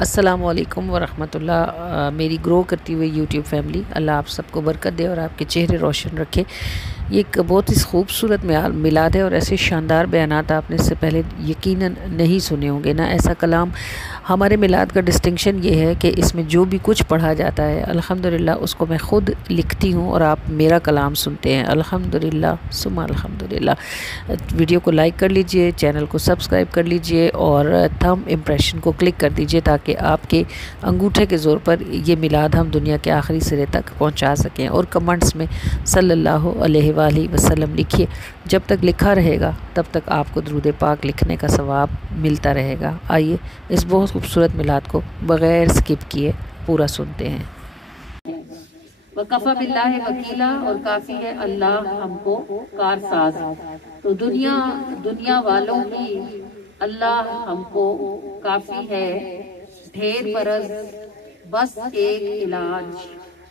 السلام علیکم ورحمۃ اللہ میری گرو کرتی ہوئی یوٹیوب فیملی، اللہ آپ سب کو برکت دے اور آپ کے چہرے روشن رکھے۔ یہ ایک بہت ہی خوبصورت میلاد ہے اور ایسے شاندار بیانات آپ نے اس سے پہلے یقیناً نہیں سنے ہوں گے نا۔ ایسا کلام ہمارے میلاد کا ڈسٹنکشن یہ ہے کہ اس میں جو بھی کچھ پڑھا جاتا ہے الحمدللہ اس کو میں خود لکھتی ہوں اور آپ میرا کلام سنتے ہیں۔ الحمدللہ ثم الحمدللہ۔ ویڈیو کو لائک کر لیجئے، چینل کو سبسکرائب کر لیجئے اور تھم امپریشن کو کلک کر دیجئے تاکہ آپ کے انگوٹھے کے زور پر یہ میلاد ہم دنیا کے آخری سرے تک پہنچا سکیں، اور کمنٹس میں صلی اللہ علیہ وآلہ وسلم لکھیے۔ جب تک لکھا رہے گا تب تک آپ کو درود پاک لکھنے کا ثواب ملتا رہے گا۔ آئیے اس بہت خوبصورت میلاد کو بغیر سکپ کیے پورا سنتے ہیں۔ وَكَفَى بِاللَّهِ وَكِيلًا، اور کافی ہے اللہ ہم کو کارساز۔ تو دنیا والوں کی اللہ ہم کو کافی ہے، ڈھیر برز بس ایک علاج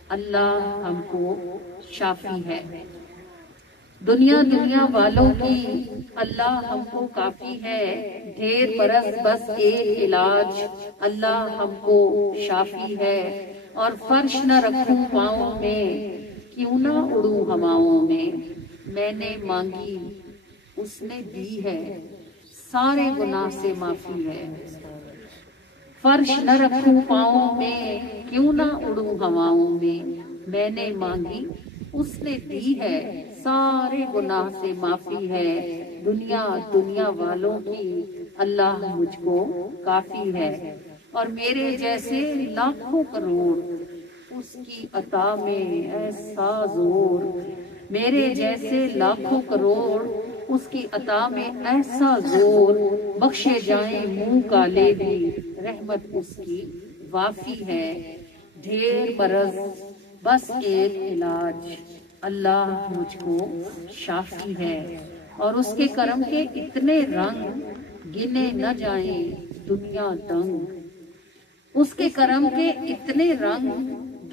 اللہ ہم کو شافی ہے۔ دنیا والوں کی اللہ ہم کو کافی ہے، ڈھیر برس بس ایک علاج اللہ ہم کو شافی ہے۔ اور فرش نہ رکھوں پاؤں میں، کیوں نہ اڑوں ہواؤں میں، میں نے مانگی اس نے دی ہے، سارے گناہ سے معافی ہے۔ فرش نہ رکھوں پاؤں میں، کیوں نہ اڑوں ہواؤں میں، میں نے مانگی اس نے دی ہے، سارے گناہ سے معافی ہے۔ دنیا والوں کی اللہ مجھ کو کافی ہے، اور میرے جیسے لاکھوں کروڑ اس کی عطا میں ایسا زور، میرے جیسے لاکھوں کروڑ اس کی عطا میں ایسا زور، بخشے جائیں منہ کالے بھی رحمت اس کی وافی ہے۔ ڈھیر برس بس ایک علاج اللہ مجھ کو شافی ہے، اور اس کے کرم کے اتنے رنگ گنے نہ جائیں دنیا دنگ، اس کے کرم کے اتنے رنگ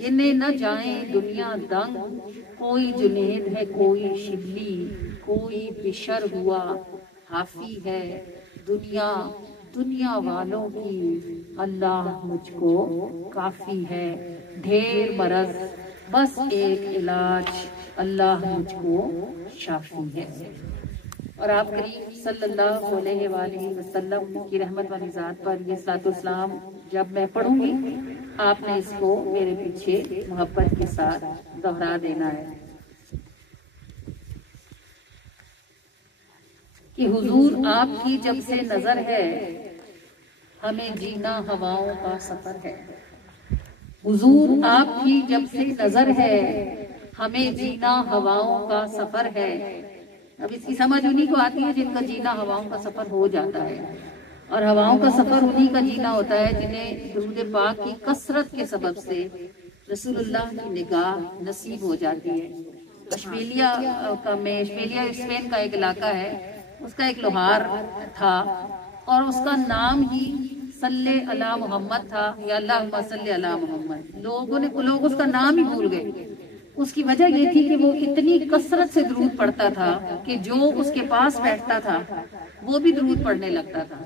گنے نہ جائیں دنیا دنگ۔ کوئی جنید ہے کوئی شبلی، کوئی بشر ہوا حافی ہے۔ دنیا والوں کی اللہ مجھ کو کافی ہے، ڈھیر مرض بس ایک علاج اللہ مجھ کو شافی ہے۔ اور آپ کریم صلی اللہ علیہ وآلہ وسلم کی رحمت والی ذات پر یہ صلاۃ والسلام جب میں پڑھوں گی آپ نے اس کو میرے پیچھے محبت کے ساتھ دہرا دینا ہے کہ حضور آپ کی جب سے نظر ہے، ہمیں جینا ہواؤں کا سفر ہے۔ حضور آپ کی جب سے نظر ہے، ہمیں جینا ہواؤں کا سفر ہے۔ اب اس کی سمجھ انہی کو آتی ہے جن کا جینا ہواؤں کا سفر ہو جاتا ہے، اور ہواؤں کا سفر انہی کا جینا ہوتا ہے جنہیں درود پاک کی کثرت کے سبب سے رسول اللہ کی نگاہ نصیب ہو جاتی ہے۔ اشبیلیا اسپین کا ایک علاقہ ہے، اس کا ایک لوہار تھا اور اس کا نام ہی صلی علی محمد تھا، یا اللہم صلی علی محمد۔ لوگ اس کا نام ہی بھول گئے۔ اس کی وجہ یہ تھی کہ وہ اتنی کثرت سے درود پڑھتا تھا کہ جو اس کے پاس بیٹھتا تھا وہ بھی درود پڑھنے لگتا تھا،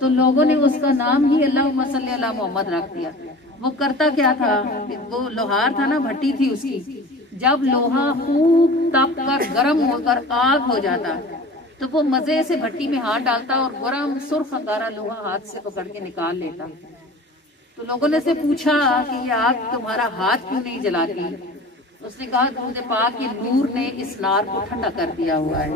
تو لوگوں نے اس کا نام ہی اللہم صلی علی محمد رکھ دیا۔ وہ کرتا کیا تھا، وہ لوہار تھا نا، بھٹی تھی اس کی، جب لوہا خوب تپ کر گرم ہو کر آگ ہو جاتا تو وہ مزے سے بھٹی میں ہاتھ ڈالتا اور گرم سرخ انگارہ لوہا ہاتھ سے پکڑ کے نکال لیتا۔ تو لوگوں نے سے پوچھا کہ یہ آگ تمہارا ہاتھ کیوں نہیں جلاتی؟ اس نے کہا درود پاک کے نور نے اس نار کو ٹھنڈا کر دیا ہوا ہے۔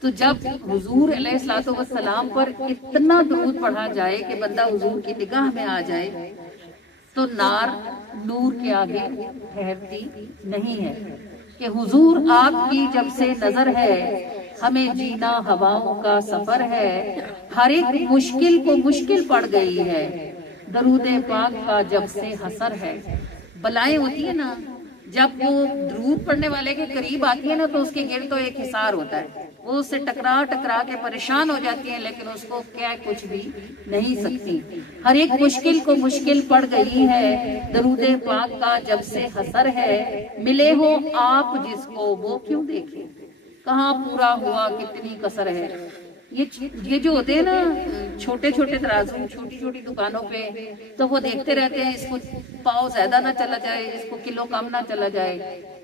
تو جب حضور علیہ السلام پر اتنا درود پڑھا جائے کہ بندہ حضور کی نگاہ میں آ جائے تو نار نور کے آگے ٹھہرتی نہیں ہے، کہ حضور آپ کی جب سے نظر ہے، ہمیں جینا ہواؤں کا سفر ہے۔ ہر ایک مشکل کو مشکل پڑ گئی ہے، درود پاک کا جب سے حسر ہے۔ بلائیں ہوتی ہے نا، جب وہ درود پڑھنے والے کے قریب آتی ہے نا تو اس کے گرد تو ایک حصار ہوتا ہے، وہ اس سے ٹکرا کے پریشان ہو جاتی ہیں، لیکن اس کو کیا کچھ بھی نہیں سکتی۔ ہر ایک مشکل کو مشکل پڑ گئی ہے، درود پاک کا جب سے حسر ہے۔ ملے ہو آپ جس کو وہ کیوں دیکھے، کہاں پورا ہوا کتنی کسر ہے۔ یہ جو ہوتے ہیں نا چھوٹے چھوٹے ترازو چھوٹی چھوٹی دکانوں پہ، تو وہ دیکھتے رہتے ہیں اس کو پاؤ زیادہ نہ چلا جائے، اس کو کلو کم نہ چلا جائے۔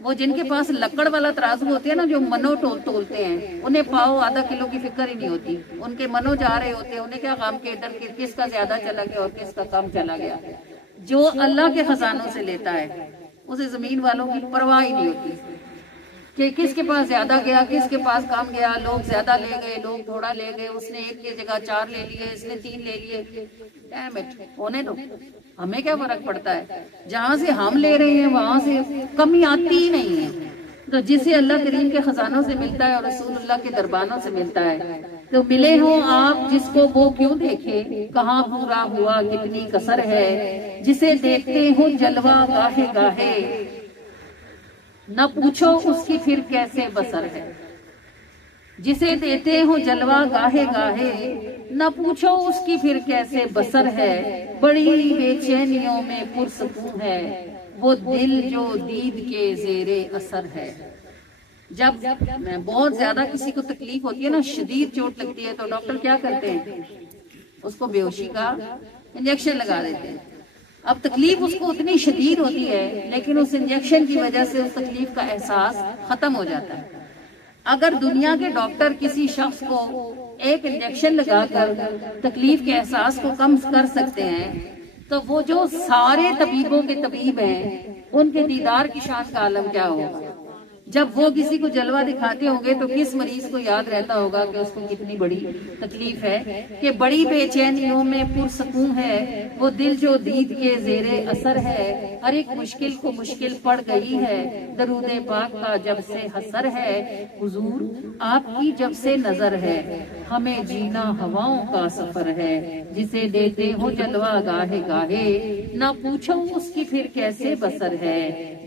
وہ جن کے پاس لکڑ والا ترازو ہوتے ہیں نا، جو منو تولتے ہیں، انہیں پاؤ آدھا کلو کی فکر ہی نہیں ہوتی، ان کے منو جا رہے ہوتے ہیں، انہیں کیا غم کے ادھر کس کا زیادہ چلا گیا اور کس کا کم چلا گیا۔ جو اللہ کے خزانوں سے لیتا ہے اسے زمین والوں کی پرواہ ہی نہیں ہوتی کہ کس کے پاس زیادہ گیا کس کے پاس کم گیا، لوگ زیادہ لے گئے لوگ تھوڑا لے گئے، اس نے ایک کی جگہ 4 لے لیے، اس نے 3 لے لیے، ڈیم اٹ، ہونے دو، ہمیں کیا فرق پڑتا ہے؟ جہاں سے ہم لے رہے ہیں وہاں سے کمی آتی ہی نہیں ہے۔ تو جسے اللہ کریم کے خزانوں سے ملتا ہے اور رسول اللہ کے دربانوں سے ملتا ہے، تو ملے ہوں آپ جس کو وہ کیوں دیکھے، کہاں پورا ہوا کتنی کسر ہے، جسے دیکھتے ہو جلوہ گاہے گاہے، نہ پوچھو اس کی پھر کیسے بسر ہے۔ جسے دیتے ہو جلوہ گاہے گاہے، نہ پوچھو اس کی پھر کیسے بسر ہے، بڑی بے چینیوں میں پرسکون ہے، وہ دل جو دید کے زیر اثر ہے۔ جب بہت زیادہ کسی کو تکلیف ہوتی ہے نا، شدید چوٹ لگتی ہے، تو ڈاکٹر کیا کرتے ہیں؟ اس کو بے ہوشی کا انجیکشن لگا دیتے ہیں۔ اب تکلیف اس کو اتنی شدید ہوتی ہے، لیکن اس انجیکشن کی وجہ سے اس تکلیف کا احساس ختم ہو جاتا ہے۔ اگر دنیا کے ڈاکٹر کسی شخص کو ایک انجیکشن لگا کر تکلیف کے احساس کو کم کر سکتے ہیں، تو وہ جو سارے طبیبوں کے طبیب ہیں ان کے دیدار کی شان کا عالم کیا ہوگا؟ جب وہ کسی کو جلوہ دکھاتے ہوں گے تو کس مریض کو یاد رہتا ہوگا کہ اس کو کتنی بڑی تکلیف ہے، کہ بڑی بے چینیوں میں پرسکون ہے، وہ دل جو دید کے زیر اثر ہے، ہر ایک مشکل کو مشکل پڑ گئی ہے، درود پاک کا جب سے حسر ہے، حضور آپ کی جب سے نظر ہے، ہمیں جینا ہواؤں کا سفر ہے، جسے دیتے ہو جلوہ گاہے گاہے، نہ پوچھو اس کی پھر کیسے بسر ہے،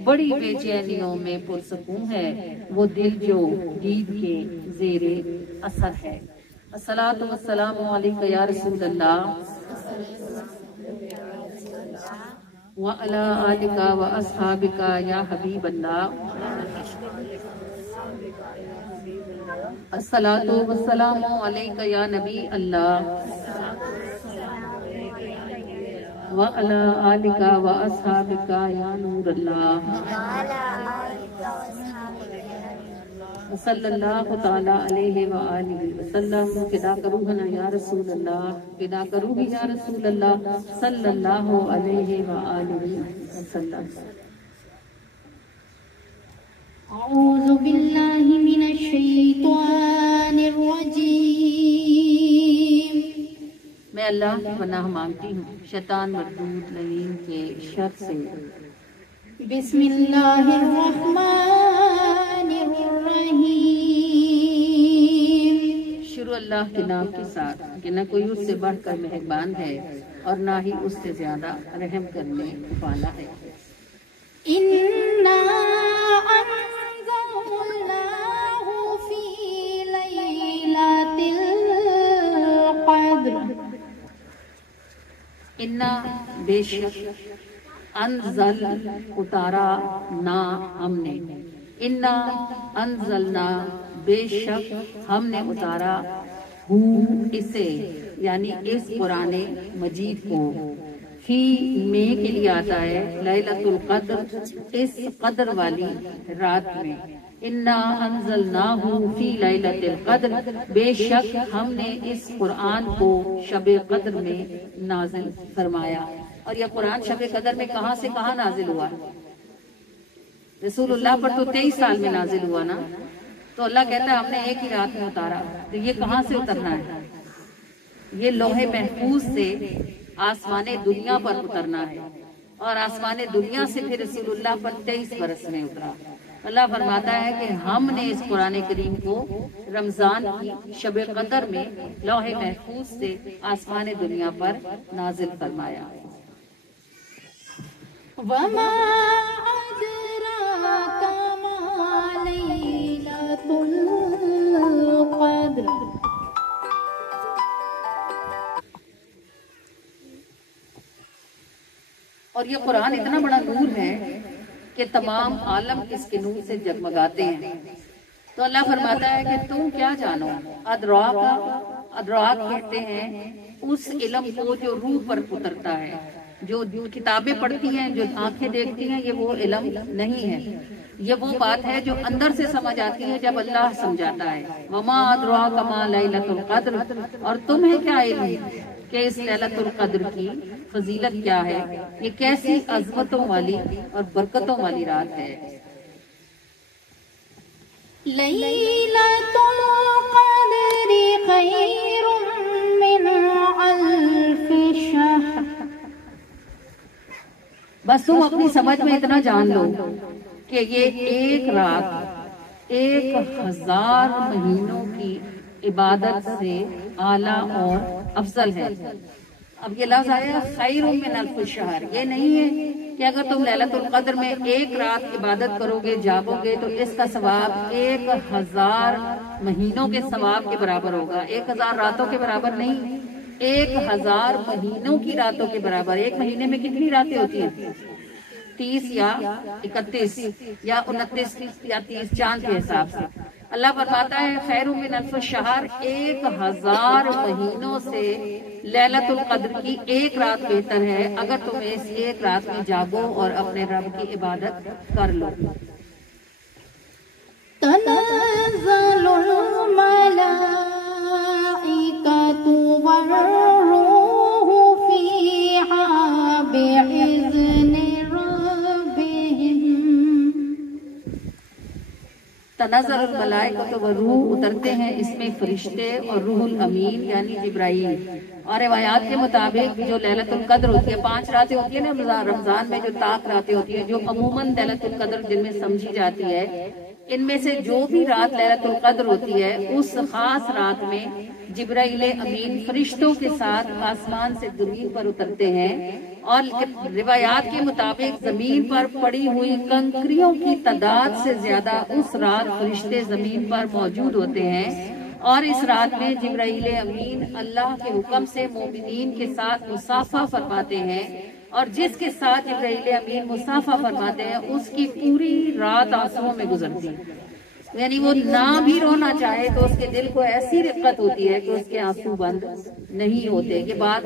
بڑی بے چینیوں میں پرسکون ہے، وہ دل جو دید کے زیر اثر ہے۔ الصلاۃ والسلام علیک یا رسول اللہ وعلی آلک واصحابک یا حبیب اللہ۔ الصلاۃ والسلام علیک یا نبی اللہ وعلی آلک واصحابک یا نور اللہ۔ صلی اللہ تعالی علیہ وآلہ وسلم۔ فدا کا روحنا یا رسول اللہ، فدا کا روحی یا رسول اللہ، صلی اللہ علیہ وآلہ وسلم۔ اعوذ باللہ من الشیطان الرجیم۔ میں اللہ کی پناہ مانگتی ہوں شیطان مردود لعین کے شر سے۔ بسم اللہ الرحمن الرحیم۔ شروع اللہ کے نام کے ساتھ کہ نہ کوئی اس سے بڑھ کر مہربان ہے اور نہ ہی اس سے زیادہ رحم کرنے والا ہے۔ اِنَّا أَنزَلْنَاهُ فِي لَيْلَةِ الْقَدْرِ۔ انا بے شک، انزل اتارا، نا ہم نے، انا انزلنا بے شک ہم نے اتارا، اسے یعنی اس قرآن مجید کو، فی میں کے لیے آتا ہے لیلۃ القدر، اس قدر والی رات میں، انا انزلناہ فی لیلۃ القدر، بے شک ہم نے اس قرآن کو شب قدر میں نازل فرمایا۔ اور یہ قرآن شب قدر میں کہاں سے کہاں نازل ہوا؟ رسول اللہ پر تو 23 سال میں نازل ہوا نا، تو اللہ کہتا ہے ہم نے ایک ہی رات میں اتارا، تو یہ کہاں سے اترنا ہے؟ یہ لوح محفوظ سے آسمان دنیا پر اترنا ہے، اور آسمان دنیا سے پھر رسول اللہ پر 23 برس میں اترا۔ اللہ فرماتا ہے کہ ہم نے اس قرآن کریم کو رمضان کی شب قدر میں لوح محفوظ سے آسمان دنیا پر نازل فرمایا۔ وَمَا أَدْرَاكَ مَا لَيْلَةُ الْقَدْرِ۔ اور یہ قرآن اتنا بڑا نور ہے کہ تمام عالم اس کے نور سے جگمگاتے ہیں۔ تو اللہ فرماتا ہے کہ تم کیا جانو، ادراک ادراک کہتے ہیں اس علم کو جو روح پر اترتا ہے. جو کتابیں پڑھتی ہیں، جو آنکھیں دیکھتی ہیں، یہ وہ علم نہیں ہے. یہ وہ بات ہے جو اندر سے سمجھ آتی ہے جب اللہ سمجھاتا ہے. وما ادراک ما لیلۃ القدر، اور تمہیں کیا علم کہ اس لیلۃ القدر کی فضیلت کیا ہے، یہ کیسی عظمتوں والی اور برکتوں والی رات ہے. لیلۃ القدر خیر من الف شہر. بس تم اپنی سمجھ میں اتنا جان لو کہ یہ ایک رات 1000 مہینوں کی عبادت سے اعلیٰ اور افضل ہے. اب یہ لفظ آیا خیر من الف شہر، یہ نہیں ہے کہ اگر تم لیلۃ القدر میں ایک رات عبادت کرو گے، جاگو گے، تو اس کا ثواب 1000 مہینوں کے ثواب کے برابر ہوگا. 1000 راتوں کے برابر نہیں، 1000 مہینوں کی راتوں کے برابر. ایک مہینے میں کتنی راتیں ہوتی ہیں؟ 30 یا 31 یا 29 یا 30 چاند کے حساب سے. اللہ فرماتا ہے خیر من الف شہر، 1000 مہینوں سے لیلۃ القدر کی ایک رات بہتر ہے اگر تم اس ایک رات میں جاگو اور اپنے رب کی عبادت کر لو. تنزل الملائکۃ والروح فیہا بإذن ربہم. تنزل الملائکۃ والروح، اترتے ہیں اس میں فرشتے اور روح الامین یعنی جبرائیل. اور روایات کے مطابق جو لیلۃ القدر ہوتی ہے، 5 راتیں ہوتی ہیں نا رمضان میں، جو طاق راتیں ہوتی ہیں، جو عموماً لیلۃ القدر جن میں سمجھی جاتی ہے، ان میں سے جو بھی رات لیلۃ القدر ہوتی ہے اس خاص رات میں جبرائیل امین فرشتوں کے ساتھ آسمان سے زمین پر اترتے ہیں. اور روایات کے مطابق زمین پر پڑی ہوئی کنکریوں کی تعداد سے زیادہ اس رات فرشتے زمین پر موجود ہوتے ہیں. اور اس رات میں جبرائیل امین اللہ کے حکم سے مومنین کے ساتھ مصافحہ فرماتے ہیں، اور جس کے ساتھ جبرائیل امین مصافحہ فرماتے ہیں اس کی پوری رات آنسوؤں میں گزرتی ہے. یعنی وہ نہ بھی رونا چاہے تو اس کے دل کو ایسی رقت ہوتی ہے کہ اس کے آنسو بند نہیں ہوتے. یہ بات،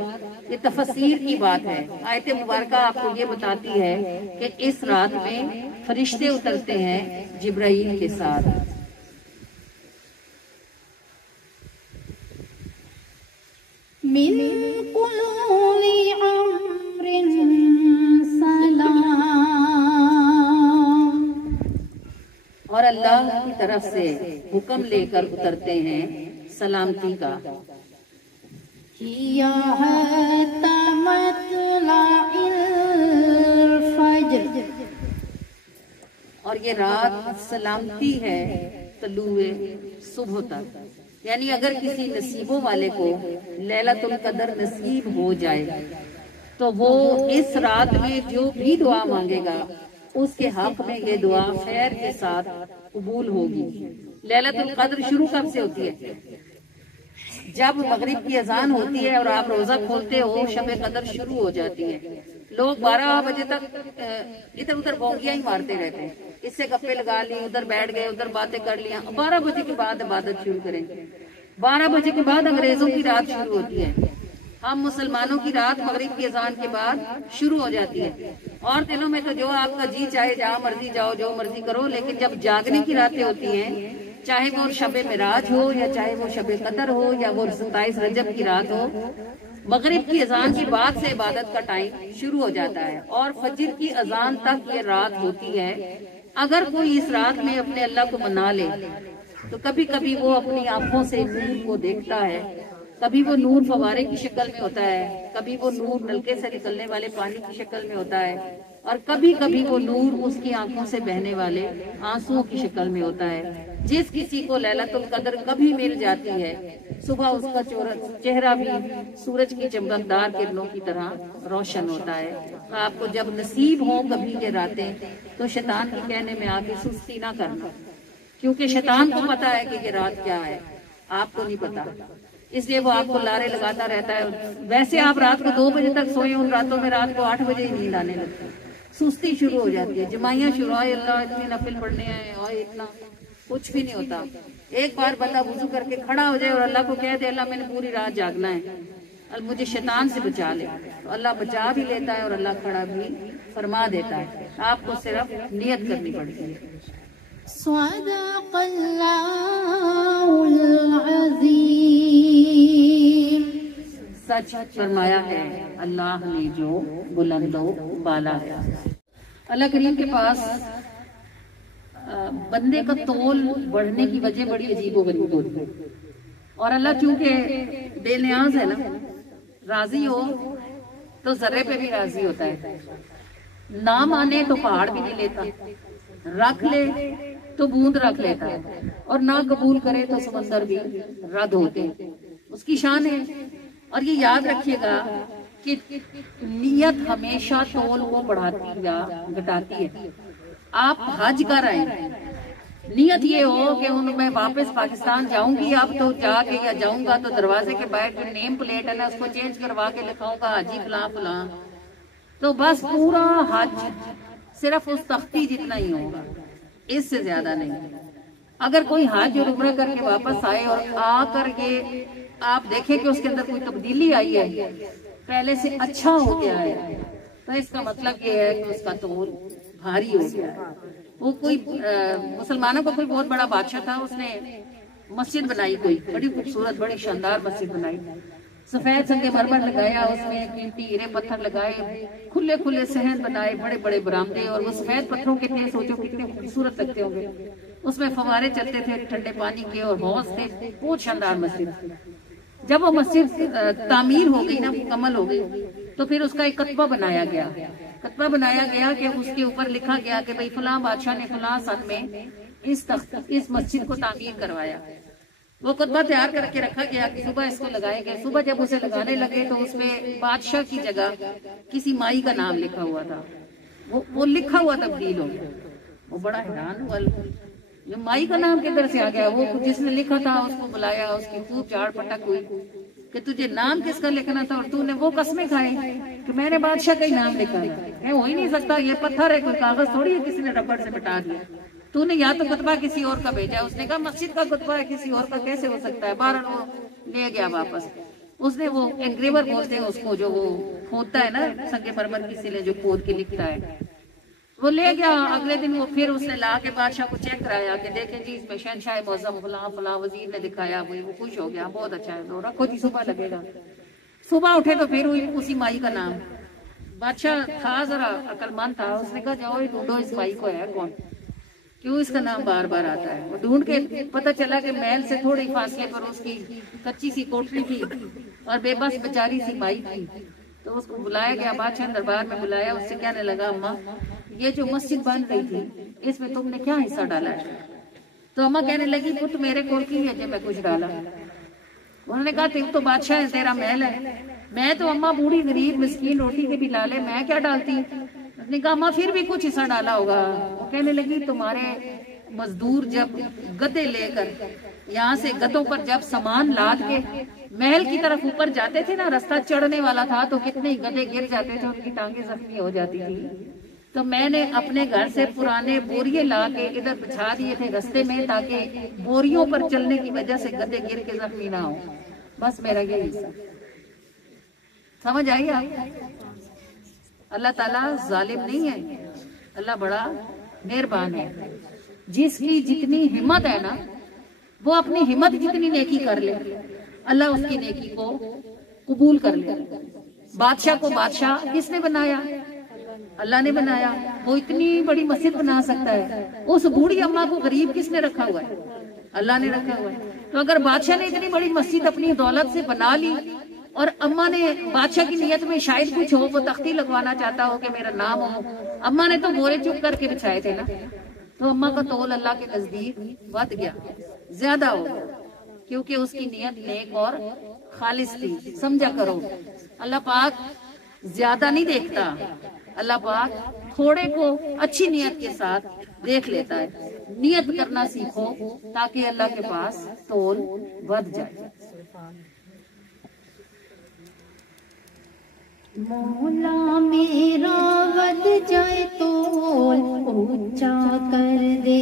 یہ تفسیر کی بات ہے. آیت مبارکہ آپ کو یہ بتاتی ہے کہ اس رات میں فرشتے اترتے ہیں جبرائیل کے ساتھ. من كل امر سلام. اور اللہ کی طرف سے حکم لے کر اترتے ہیں سلامتی کا. یا مطلع الفجر. اور یہ رات سلامتی ہے طلوع صبح تک. یعنی اگر کسی نصیبوں والے کو لیلۃ القدر نصیب ہو جائے تو وہ اس رات میں جو بھی دعا مانگے گا اس کے حق میں یہ دعا خیر کے ساتھ قبول ہوگی. لیلۃ القدر شروع کب سے ہوتی ہے؟ جب مغرب کی اذان ہوتی ہے اور آپ روزہ کھولتے ہو شب قدر شروع ہو جاتی ہے. لوگ 12 بجے تک ادھر ادھر بونگیاں ہی مارتے رہتے ہیں. اس سے گپے لگا لی، ادھر بیٹھ گئے، ادھر باتیں کر لیا. 12 بجے کے بعد عبادت شروع کریں گے. 12 بجے کے بعد انگریزوں کی رات شروع ہوتی ہے. ہم مسلمانوں کی رات مغرب کی اذان کے بعد شروع ہو جاتی ہے. اور دنوں میں تو جو آپ کا جی چاہے جہاں مرضی جاؤ، جو مرضی کرو. لیکن جب جاگنے کی راتیں ہوتی ہیں، چاہے وہ شب معراج ہو یا چاہے وہ شب قدر ہو یا وہ 27 رجب کی رات ہو، مغرب کی اذان کے بعد سے عبادت کا ٹائم شروع ہو جاتا ہے اور فجر کی اذان تک یہ رات ہوتی ہے. اگر کوئی اس رات میں اپنے اللہ کو منا لے تو کبھی کبھی وہ اپنی آنکھوں سے نور کو دیکھتا ہے. کبھی وہ نور فوارے کی شکل میں ہوتا ہے، کبھی وہ نور نلکے سے نکلنے والے پانی کی شکل میں ہوتا ہے، اور کبھی کبھی وہ نور اس کی آنکھوں سے بہنے والے آنسوؤں کی شکل میں ہوتا ہے. جس کسی کو لیلۃ القدر کبھی مل جاتی ہے، صبح اس کا چہرہ بھی سورج کی چمکدار کرنوں کی طرح روشن ہوتا ہے. آپ کو جب نصیب ہوں کبھی یہ راتیں تو شیطان کے کہنے میں آ کے سستی نہ کرنا، کیونکہ شیطان کو پتا ہے کہ یہ رات کیا ہے، آپ کو نہیں پتا. اس لیے وہ آپ کو لارے لگاتا رہتا ہے. ویسے آپ رات کو 2 بجے تک سوئے، ان راتوں میں رات کو 8 بجے ہی نیند آنے لگتی ہے. سستی شروع ہو جاتی ہے، جمائیاں شروع، اللہ اتنے نفل پڑھنے ہیں اور اتنا کچھ بھی نہیں ہوتا. ایک بار بندہ وضو کر کے کھڑا ہو جائے اور اللہ کو کہہ دے اللہ میں نے پوری رات جاگنا ہے, مجھے شیطان سے بچا لے, تو اللہ بچا بھی لیتا ہے اور اللہ کھڑا بھی فرما دیتا ہے. آپ کو صرف نیت کرنی پڑتی ہے. صدق اللہ العظیم. سچ فرمایا ہے اللہ نے جو بلند و بالا ہے. اللہ کریم کے پاس بندے کا تول بڑھنے کی وجہ بڑی عجیب و غریب ہوتی ہے, اور اللہ چونکہ بے نیاز ہے نا, راضی ہو تو ذرے پہ بھی راضی ہوتا ہے, نہ مانے تو پہاڑ بھی نہیں لیتا, رکھ لے تو بوند رکھ لیتا ہے, اور نہ قبول کرے تو سمندر بھی رد ہوتے ہیں. اس کی شان ہے. اور یہ یاد رکھیے گا کہ نیت ہمیشہ تول کو بڑھاتی یا گھٹاتی ہے. آپ حج کر رہے ہیں, نیت یہ ہو کہ میں واپس پاکستان جاؤں گی, اب تو جا کے یا جاؤں گا تو دروازے کے باہر جو نیم پلیٹ ہے نا اس کو چینج کروا کے لکھاؤں گا حاجی فلاں فلاں, تو بس پورا حج صرف اس تختی جتنا ہی ہوگا, اس سے زیادہ نہیں. اگر کوئی حج اور عمرہ کر کے واپس آئے اور آ کر کے آپ دیکھیں کہ اس کے اندر کوئی تبدیلی آئی ہے, پہلے سے اچھا ہو گیا ہے, تو اس کا مطلب یہ ہے کہ اس کا تول بھاری ہو گیا ہے. وہ کوئی مسلمانوں کا کوئی بہت بڑا بادشاہ تھا, اس نے مسجد بنائی, کوئی بڑی خوبصورت بڑی شاندار مسجد بنائی, سفید سنگ مرمر لگایا, اس میں قیمتی ہیرے پتھر لگائے, کھلے کھلے صحن بنائے, بڑے بڑے برآمدے, اور وہ سفید پتھروں کے تھے, سوچو کتنے خوبصورت لگتے ہوں گے. اس میں فوارے چلتے تھے ٹھنڈے پانی کے اور حوض تھے, بہت شاندار مسجد. جب وہ مسجد تعمیر ہو گئی نا, مکمل ہو گئی, تو پھر اس کا ایک کتبہ بنایا گیا. کتبہ بنایا گیا کہ اس کے اوپر لکھا گیا کہ بھئی فلاں بادشاہ نے فلاں سن میں اس مسجد کو تعمیر کروایا. وہ کتبہ تیار کر کے رکھا گیا کہ صبح اس کو لگائے گئے. صبح جب اسے لگانے لگے تو اس میں بادشاہ کی جگہ کسی مائی کا نام لکھا ہوا تھا. وہ لکھا ہوا تبدیل ہو گیا. وہ بڑا حیران ہوا, یہ مائی کا نام کدھر سے آ گیا. وہ جس نے لکھا تھا اس کو بلایا, اس کی خوب جاڑ پٹک ہوئی کہ تجھے نام کس کا لکھنا تھا, اور تو نے وہ قسمیں کھائے کہ میں نے بادشاہ کا ہی نام لکھا ہے. ہو ہی نہیں سکتا, یہ پتھر ہے, کوئی کاغذ تھوڑی ہے کسی نے ربڑ سے مٹا دیا. تو نے یا تو کتبہ کسی اور کا بھیجا. اس نے کہا مسجد کا کتبہ ہے, کسی اور کا کیسے ہو سکتا ہے. بہرحال وہ لے گیا واپس. اس نے وہ انگریور بولتے ہیں اس کو, جو وہ کھودتا ہے نا سنگ مرمر کی سلیں جو کھود کے لکھتا ہے, وہ لے گیا. اگلے دن وہ پھر اس نے لا کے بادشاہ کو چیک کرایا کہ دیکھیں جی اس میں شہنشاہ معظم فلاں فلاں وزیر نے دکھایا. وہ خوش ہو گیا, بہت اچھا ہے, تو رکھو جی صبح لگے گا. صبح اٹھے تو پھر اسی مائی کا نام. بادشاہ تھا ذرا عقل مند تھا, اس نے کہا جاؤ ڈھونڈو اس مائی کو, ہے کون, کیوں اس کا نام بار بار آتا ہے. وہ ڈھونڈ کے پتہ چلا کہ محل سے تھوڑے فاصلے پر اس کی کچی سی کوٹری تھی اور بے بس بیچاری سی مائی تھی. تو اس کو بلایا گیا, بادشاہ دربار میں بلایا. اس سے کہنے لگا اماں یہ جو مسجد بن رہی تھی اس میں تم نے کیا حصہ ڈالا ہے. تو اماں کہنے لگی پت میرے کول کی ہے جب میں کچھ ڈالا. انہوں نے کہا تم تو بادشاہ ہے, تیرا محل ہے, میں تو اماں بوڑھی غریب مسکین روٹی کے بھی لالے, میں کیا ڈالتی. اس نے کہا اماں پھر بھی کچھ حصہ ڈالا ہوگا. وہ کہنے لگی تمہارے مزدور جب گدے لے کر یہاں سے گدوں پر جب سامان لاد کے محل کی طرف اوپر جاتے تھے نا, رستہ چڑھنے والا تھا تو کتنے گدے گر جاتے تھے, ان کی ٹانگیں زخمی ہو جاتی تھی. تو میں نے اپنے گھر سے پرانے بوریے لا کے ادھر بچھا دیے تھے رستے میں, تاکہ بوریوں پر چلنے کی وجہ سے گدے گر کے زخمی نہ ہو. بس میرا یہ حصہ. سمجھ آئی آپ؟ اللہ تعالیٰ ظالم نہیں ہے, اللہ بڑا مہربان ہے. جس کی جتنی ہمت ہے نا, وہ اپنی ہمت جتنی نیکی کر لے, اللہ اس کی نیکی کو قبول کر لے. بادشاہ کو بادشاہ کس نے بنایا؟ اللہ نے بنایا. وہ اتنی بڑی مسجد بنا سکتا ہے. اس بوڑھی اماں کو غریب کس نے رکھا ہوا ہے؟ اللہ نے رکھا ہوا ہے. تو اگر بادشاہ نے اتنی بڑی مسجد اپنی دولت سے بنا لی, اور اماں نے بادشاہ کی نیت میں شاید کچھ ہو, وہ تختی لگوانا چاہتا ہو کہ میرا نام ہو, اماں نے تو بورے چپ کر کے بچھائے تھے نا, تو اماں کا تول اللہ کے نزدیک بڑھ گیا, زیادہ ہو, کیونکہ اس کی نیت نیک اور خالص تھی. سمجھا کرو, اللہ پاک زیادہ نہیں دیکھتا, اللہ پاک تھوڑے کو اچھی نیت کے ساتھ دیکھ لیتا ہے. نیت کرنا سیکھو تاکہ اللہ کے پاس تول بڑھ جائے. مولا میرا ود جائے تول اونچا کر دے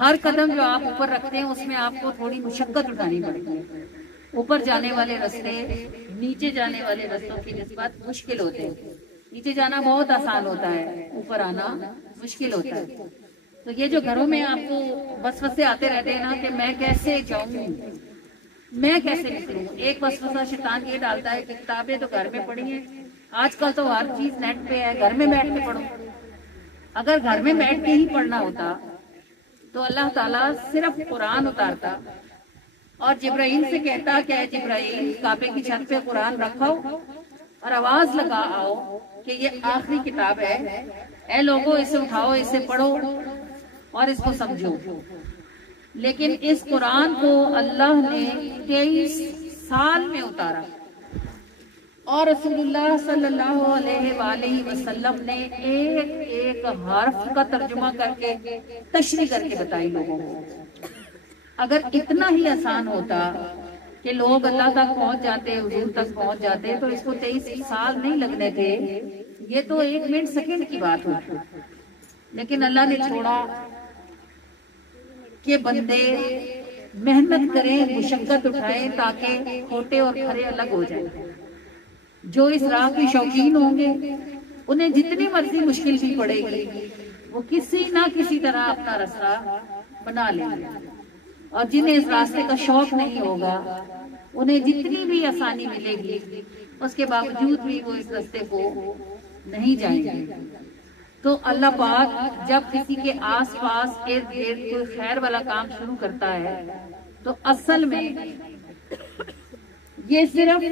ہر قدم جو آپ اوپر رکھتے ہیں اس میں آپ کو تھوڑی مشقت اٹھانی پڑتی ہے. اوپر جانے والے رستے نیچے جانے والے رستوں کی نسبت مشکل ہوتے ہیں. نیچے جانا بہت آسان ہوتا ہے، اوپر آنا مشکل ہوتا ہے. تو یہ جو گھروں میں آپ کو وسوسے آتے رہتے ہیں نا کہ میں کیسے جاؤں، میں کیسے نکلوں. ایک وسوسہ شیطان یہ ڈالتا ہے کہ کتابیں تو گھر میں پڑھی ہیں، آج کل تو ہر چیز نیٹ پہ ہے، گھر میں بیٹھ کے پڑھو. اگر گھر میں بیٹھ کے ہی پڑھنا ہوتا تو اللہ تعالیٰ صرف قرآن اتارتا اور جبرائیل سے کہتا کہ اے جبرائیل کعبے کی چھت پہ قرآن رکھو اور آواز لگا آؤ کہ یہ آخری کتاب ہے، اے لوگوں اسے اٹھاؤ، اسے پڑھو اور اس کو سمجھو. لیکن اس قرآن کو اللہ نے 23 سال میں اتارا اور رسول اللہ صلی اللہ علیہ وآلہ وسلم نے ایک ایک حرف کا ترجمہ کر کے تشریح کر کے بتائی لوگوں کو. اگر اتنا ہی آسان ہوتا کہ لوگ اللہ تک پہنچ جاتے، حضور تک پہنچ جاتے، تو اس کو 23 سال نہیں لگنے تھے، یہ تو 1 منٹ سیکنڈ کی بات ہوتی. لیکن اللہ نے چھوڑا کہ بندے محنت کریں، مشقت اٹھائیں تاکہ کھوٹے اور کھرے الگ ہو جائیں. جو اس راہ کی شوقین ہوں گے انہیں جتنی مرضی مشکل بھی پڑے گی وہ کسی نہ کسی طرح اپنا راستہ بنا لیں گے، اور جنہیں اس راستے کا شوق نہیں ہوگا انہیں جتنی بھی آسانی ملے گی اس کے باوجود بھی وہ اس راستے کو نہیں جائیں گے. تو اللہ پاک جب کسی کے آس پاس ارد گرد کوئی خیر والا کام شروع کرتا ہے تو اصل میں یہ صرف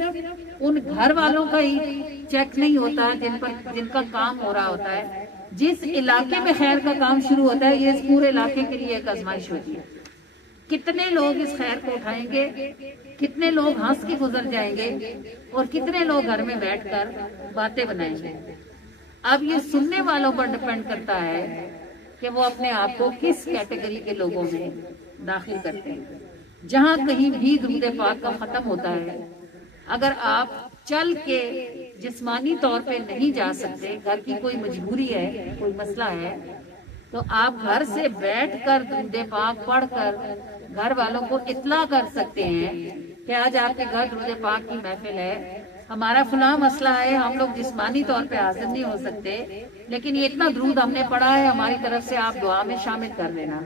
ان گھر والوں کا ہی چیک نہیں ہوتا ہے جن کا کام ہو رہا ہوتا ہے. جس علاقے میں خیر کا کام شروع ہوتا ہے یہ اس پورے علاقے کے لیے ایک آزمائش ہوتی ہے. کتنے لوگ اس خیر کو اٹھائیں گے، کتنے لوگ ہنس کے گزر جائیں گے اور کتنے لوگ گھر میں بیٹھ کر باتیں بنائیں گے. اب یہ سننے والوں پر ڈیپینڈ کرتا ہے کہ وہ اپنے آپ کو کس کیٹیگری کے لوگوں میں داخل کرتے ہیں. جہاں کہیں بھی درود پاک کا ختم ہوتا ہے، اگر آپ چل کے جسمانی طور پہ نہیں جا سکتے، گھر کی کوئی مجبوری ہے، کوئی مسئلہ ہے، تو آپ گھر سے بیٹھ کر درود پاک پڑھ کر گھر والوں کو اطلاع کر سکتے ہیں کہ آج آپ کے گھر درود پاک کی محفل ہے، ہمارا فلاں مسئلہ ہے، ہم لوگ جسمانی طور پہ حاضر نہیں ہو سکتے لیکن یہ اتنا درود ہم نے پڑھا ہے، ہماری طرف سے آپ دعا میں شامل کر لینا.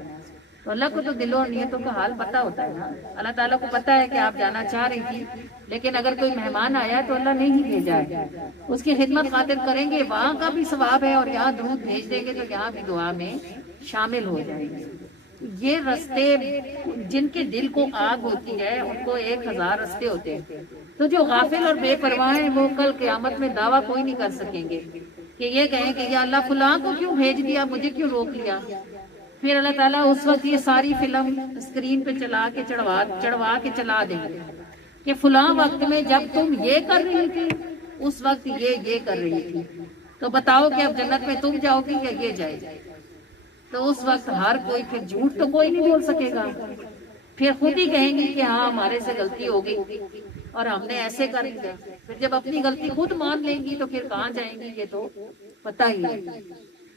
تو اللہ کو تو دلوں اور نیتوں کا حال پتہ ہوتا ہے نا. اللہ تعالیٰ کو پتہ ہے کہ آپ جانا چاہ رہی تھی لیکن اگر کوئی مہمان آیا تو اللہ نہیں بھیجا ہے، اس کی خدمت خاطر کریں گے، وہاں کا بھی ثواب ہے اور یہاں درود بھیج دیں گے تو یہاں بھی دعا میں شامل ہو جائیں گے. یہ رستے جن کے دل کو آگ ہوتی ہے ان کو 1000 رستے ہوتے ہیں. تو جو غافل اور بے پرواہ ہیں وہ کل قیامت میں دعویٰ کوئی نہیں کر سکیں گے کہ یہ کہیں کہ یا اللہ فلاں کو کیوں بھیج دیا، مجھے کیوں روک لیا. پھر اللہ تعالیٰ اس وقت یہ ساری فلم اسکرین پہ چڑھوا کے چلا دیں گے کہ فلاں وقت میں جب تم یہ کر رہی تھی اس وقت یہ کر رہی تھی، تو بتاؤ کہ اب جنت میں تم جاؤ گی یا یہ جائے گی. تو اس وقت ہر کوئی پھر جھوٹ تو کوئی نہیں بول سکے گا، پھر خود ہی کہیں گے کہ ہاں ہمارے سے غلطی ہو گئی اور ہم نے ایسے کر لیا. پھر جب اپنی غلطی خود مان لیں گی تو پھر کہاں جائیں گی یہ تو پتہ ہی ہے.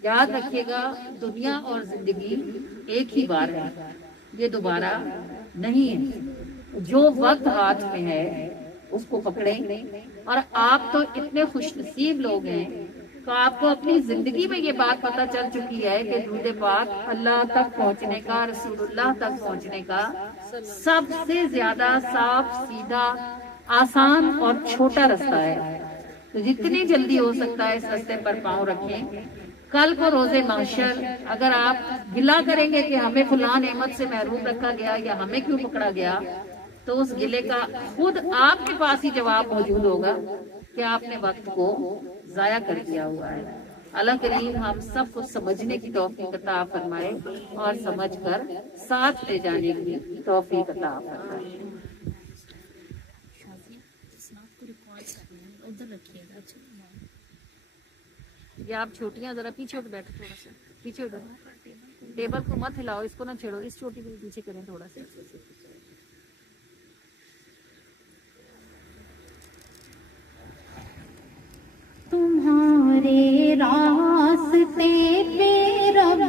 یاد رکھیے گا دنیا اور زندگی ایک ہی بار ہے، یہ دوبارہ نہیں ہے. جو وقت ہاتھ میں ہے اس کو پکڑیں. اور آپ تو اتنے خوش نصیب لوگ ہیں تو آپ کو اپنی زندگی میں یہ بات پتہ چل چکی ہے کہ درود پاک اللہ تک پہنچنے کا، رسول اللہ تک پہنچنے کا سب سے زیادہ صاف سیدھا آسان اور چھوٹا راستہ ہے. تو جتنی جلدی ہو سکتا ہے اس راستے پر پاؤں رکھیں. کل کو روز محشر اگر آپ گلہ کریں گے کہ ہمیں فلاں نعمت سے محروم رکھا گیا یا ہمیں کیوں پکڑا گیا، تو اس گلے کا خود آپ کے پاس ہی جواب موجود ہوگا کہ آپ نے وقت کو ضائع کر دیا ہوا ہے. اللہ کریم ہم سب کو سمجھنے کی توفیق عطا فرمائے اور سمجھ کر ساتھ لے جانے کی توفیق عطا فرمائے. یا آپ چھوٹیاں ذرا پیچھے اٹھ بیٹھو، تھوڑا سا پیچھے اٹھو، ٹیبل کو مت ہلاؤ، اس کو نہ چھیڑو، اس چھوٹی کو پیچھے کریں تھوڑا سا. تمہارے راستے پہ رب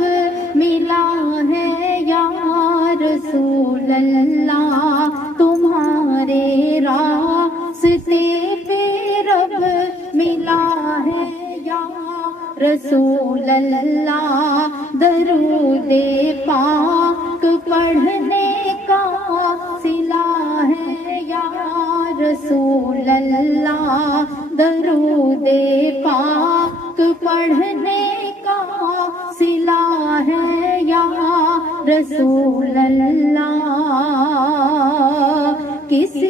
ملا ہے یا رسول اللہ تمہارے راستے پہ رب ملا ہے یا رسول اللہ درود پاک پڑھنے کا صلہ ہے یا رسول اللہ درود پاک پڑھنے کا صلہ ہے یا رسول اللہ کسی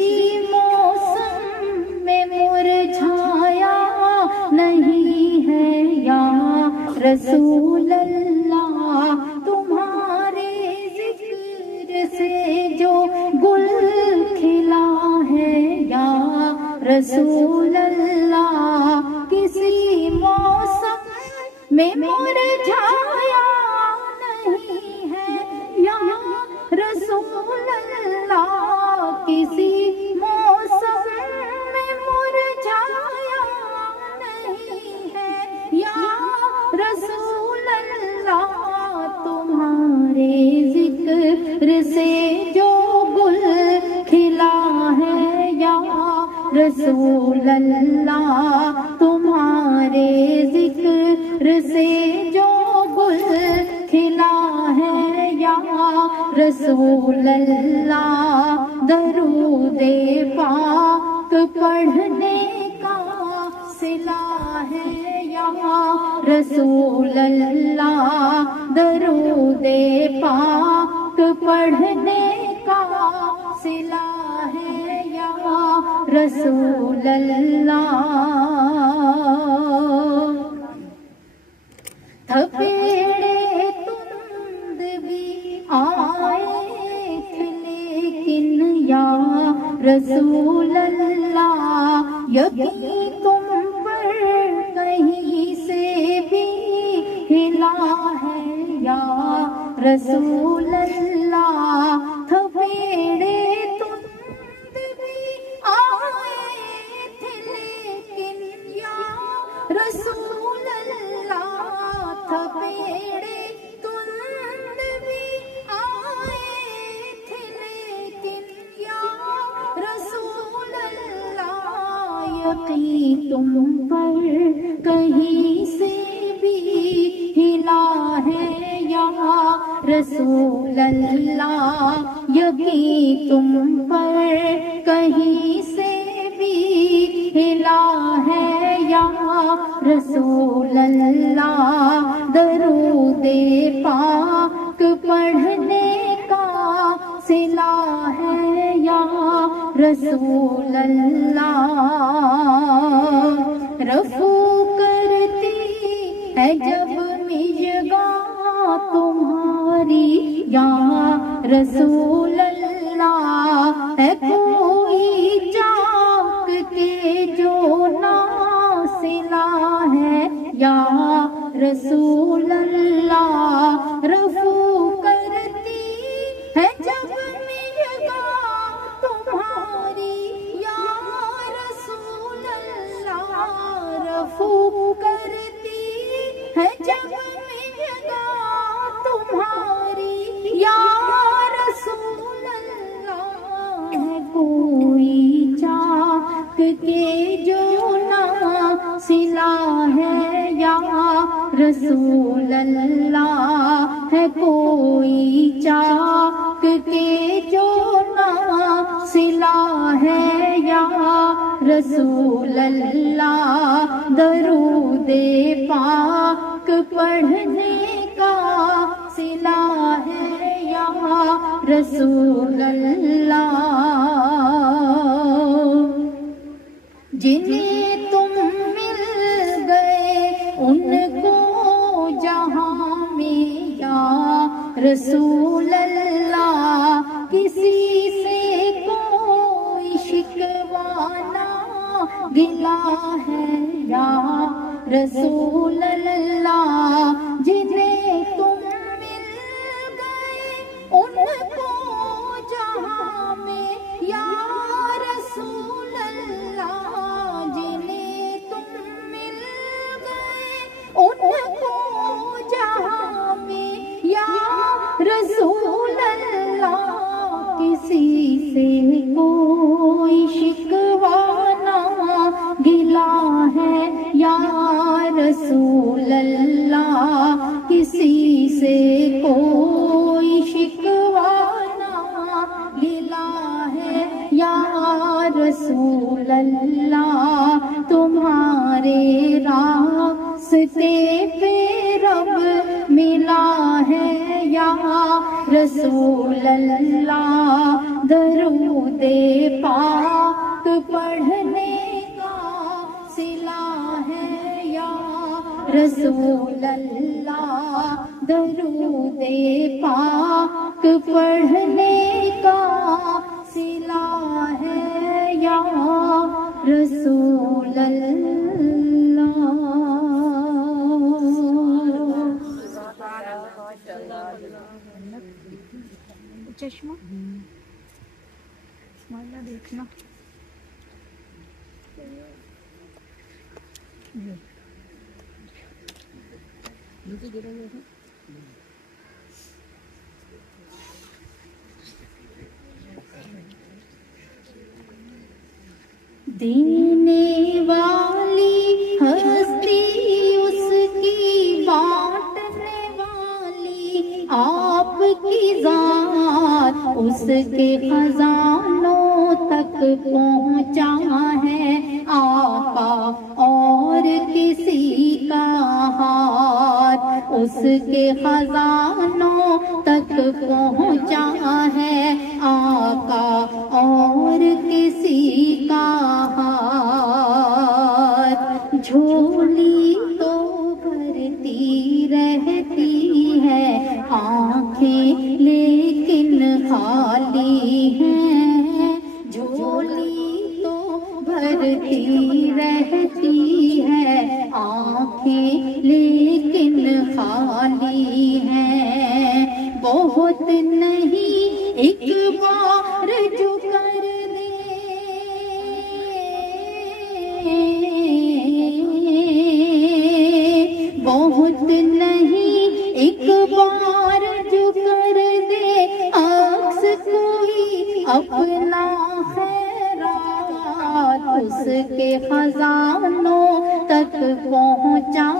موسم میں مرجھایا نہیں ہے یا رسول اللہ تمہارے ذکر سے جو گل کھلا ہے یا رسول اللہ کسی موسم میں مرجھایا نہیں ہے یا رسول اللہ کسی موسم میں مرجھایا نہیں ہے یا رسول اللہ تمہارے ذکر سے جو گل کھلا ہے یا رسول اللہ تمہارے ذکر سے جو گل کھلا ہے یا رسول اللہ درود پاک پڑھنے کا صلہ ہے یا رسول اللہ درود پاک پڑھنے کا صلہ ہے یا رسول اللہ تھپیڑے تند بھی آئے تھے لیکن یا رسول اللہ یقین تم پر کہیں سے بھی ہلا ہے یا رسول اللہ تھپیڑے تند بھی آئے تھے لیکن یا رسول اللہ تھپیڑے تند بھی آئے تھے لیکن یا رسول اللہ یقین تم پر کہیں سے بھی ہلا ہے یا رسول اللہ یقین تم پر کہیں سے بھی ہلا ہے یا رسول اللہ درود پاک پڑھنے کا صلہ ہے یا رسول اللہ رفو کرتی ہے جب مژگاں تمہاری یا رسول اللہ ہے کوئی چاک کے جو ناصلہ ہے یا رسول اللہ رفو کرتی ہے جب مژگاں تمہاری یا رسول اللہ رفو کرتی ہے جب مژگاں تمہاری یا رسول اللہ ہے کوئی چاک کے جو ناصلہ ہے یا رسول اللہ ہے کوئی چاک کے جو ناصلہ ہے یا رسول اللہ درود پاک پڑھنے کا صلہ ہے یا رسول اللہ جنہیں تم مل گئے ان کو جہاں میں یا رسول اللہ کسی سے کوئی شکوانہ گلا ہے یا رسول اللہ جنہیں تم مل گئے ان کو جہاں میں یا رسول اللہ جنہیں تم مل گئے ان کو جہاں میں یا رسول اللہ ہے یا رسول اللہ، کسی سے کوئی شکوہ نہ گلا ہے یا رسول اللہ، تمہارے راستے پہ رب ملا ہے یا رسول اللہ، درود پاک پڑھنے کا صلہ ہے یا رسول اللہ، درود پاک پڑھنے کا صلہ ہے یا رسول اللہ۔ چشمہ دیکھنا دینے والی ہستی اس کی بانٹنے والی آپ کی ذات، اس کے خزانوں تک پہنچا ہے آقا اور کسی کا ہاتھ، اس کے خزانوں تک پہنچا ہے آقا اور کسی کا ہاتھ، جھولی تو بھرتی رہتی ہے آنکھیں لیکن خالی ہیں، جھولی تو بھرتی رہتی ہے آنکھیں لیکن خالی ہیں، بہت نہیں ایک بار جو کر دے بہت نہیں ایک بار جو کر دے عکس کوئی اپنا خیرات، اس کے خزانوں تک پہنچا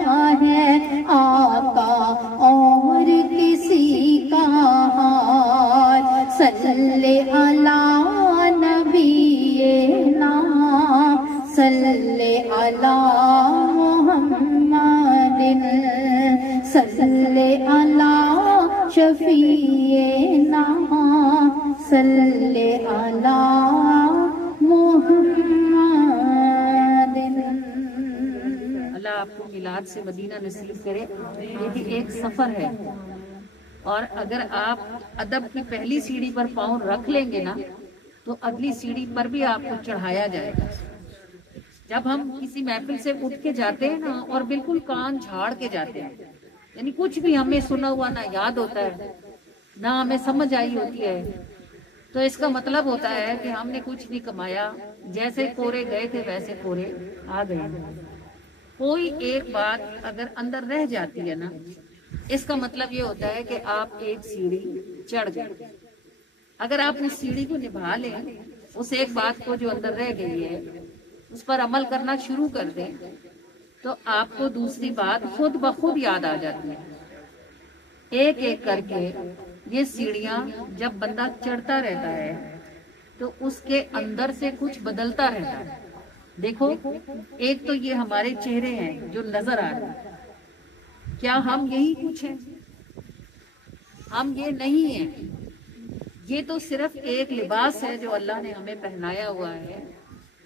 ہے آقا اور کسی کا ہاتھ، صلی علی نبینا صلی علی محمد صلی علی شفیعنا صلی علی محمد۔ اللہ آپ کو میلاد سے مدینہ نصیب کرے۔ یہ بھی ایک سفر ہے، اور اگر آپ ادب کی پہلی سیڑھی پر پاؤں رکھ لیں گے نا تو اگلی سیڑھی پر بھی آپ کو چڑھایا جائے گا۔ جب ہم کسی محفل سے اٹھ کے جاتے ہیں نا اور بالکل کان جھاڑ کے جاتے ہیں، یعنی کچھ بھی ہمیں سنا ہوا نہ یاد ہوتا ہے نہ ہمیں سمجھ آئی ہوتی ہے، تو اس کا مطلب ہوتا ہے کہ ہم نے کچھ نہیں کمایا، جیسے کورے گئے تھے ویسے کورے آ گئے ہیں۔ کوئی ایک بات اگر اندر رہ جاتی ہے نا، اس کا مطلب یہ ہوتا ہے کہ آپ ایک سیڑھی چڑھ گئے۔ اگر آپ اس سیڑھی کو نبھا لیں، اس ایک بات کو جو اندر رہ گئی ہے اس پر عمل کرنا شروع کر دیں، تو آپ کو دوسری بات خود بخود یاد آ جاتی ہے۔ ایک ایک کر کے یہ سیڑھیاں جب بندہ چڑھتا رہتا ہے تو اس کے اندر سے کچھ بدلتا رہتا ہے۔ دیکھو، ایک تو یہ ہمارے چہرے ہیں جو نظر آ رہے ہیں، کیا ہم یہی کچھ ہیں؟ ہم یہ نہیں ہیں، یہ تو صرف ایک لباس ہے جو اللہ نے ہمیں پہنایا ہوا ہے،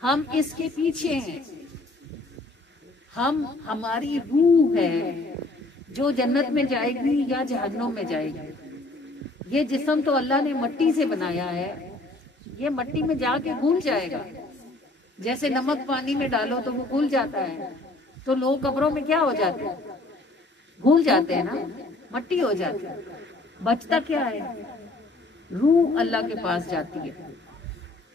ہم اس کے پیچھے ہیں۔ ہماری روح ہے جو جنت میں جائے گی یا جہنم میں جائے گی۔ یہ جسم تو اللہ نے مٹی سے بنایا ہے، یہ مٹی میں جا کے گھل جائے گا۔ جیسے نمک پانی میں ڈالو تو وہ گھل جاتا ہے، تو لوگ قبروں میں کیا ہو جاتے ہیں؟ گھل جاتے ہیں نا، مٹی ہو جاتی ہے۔ بچتا کیا ہے؟ روح اللہ کے پاس جاتی ہے۔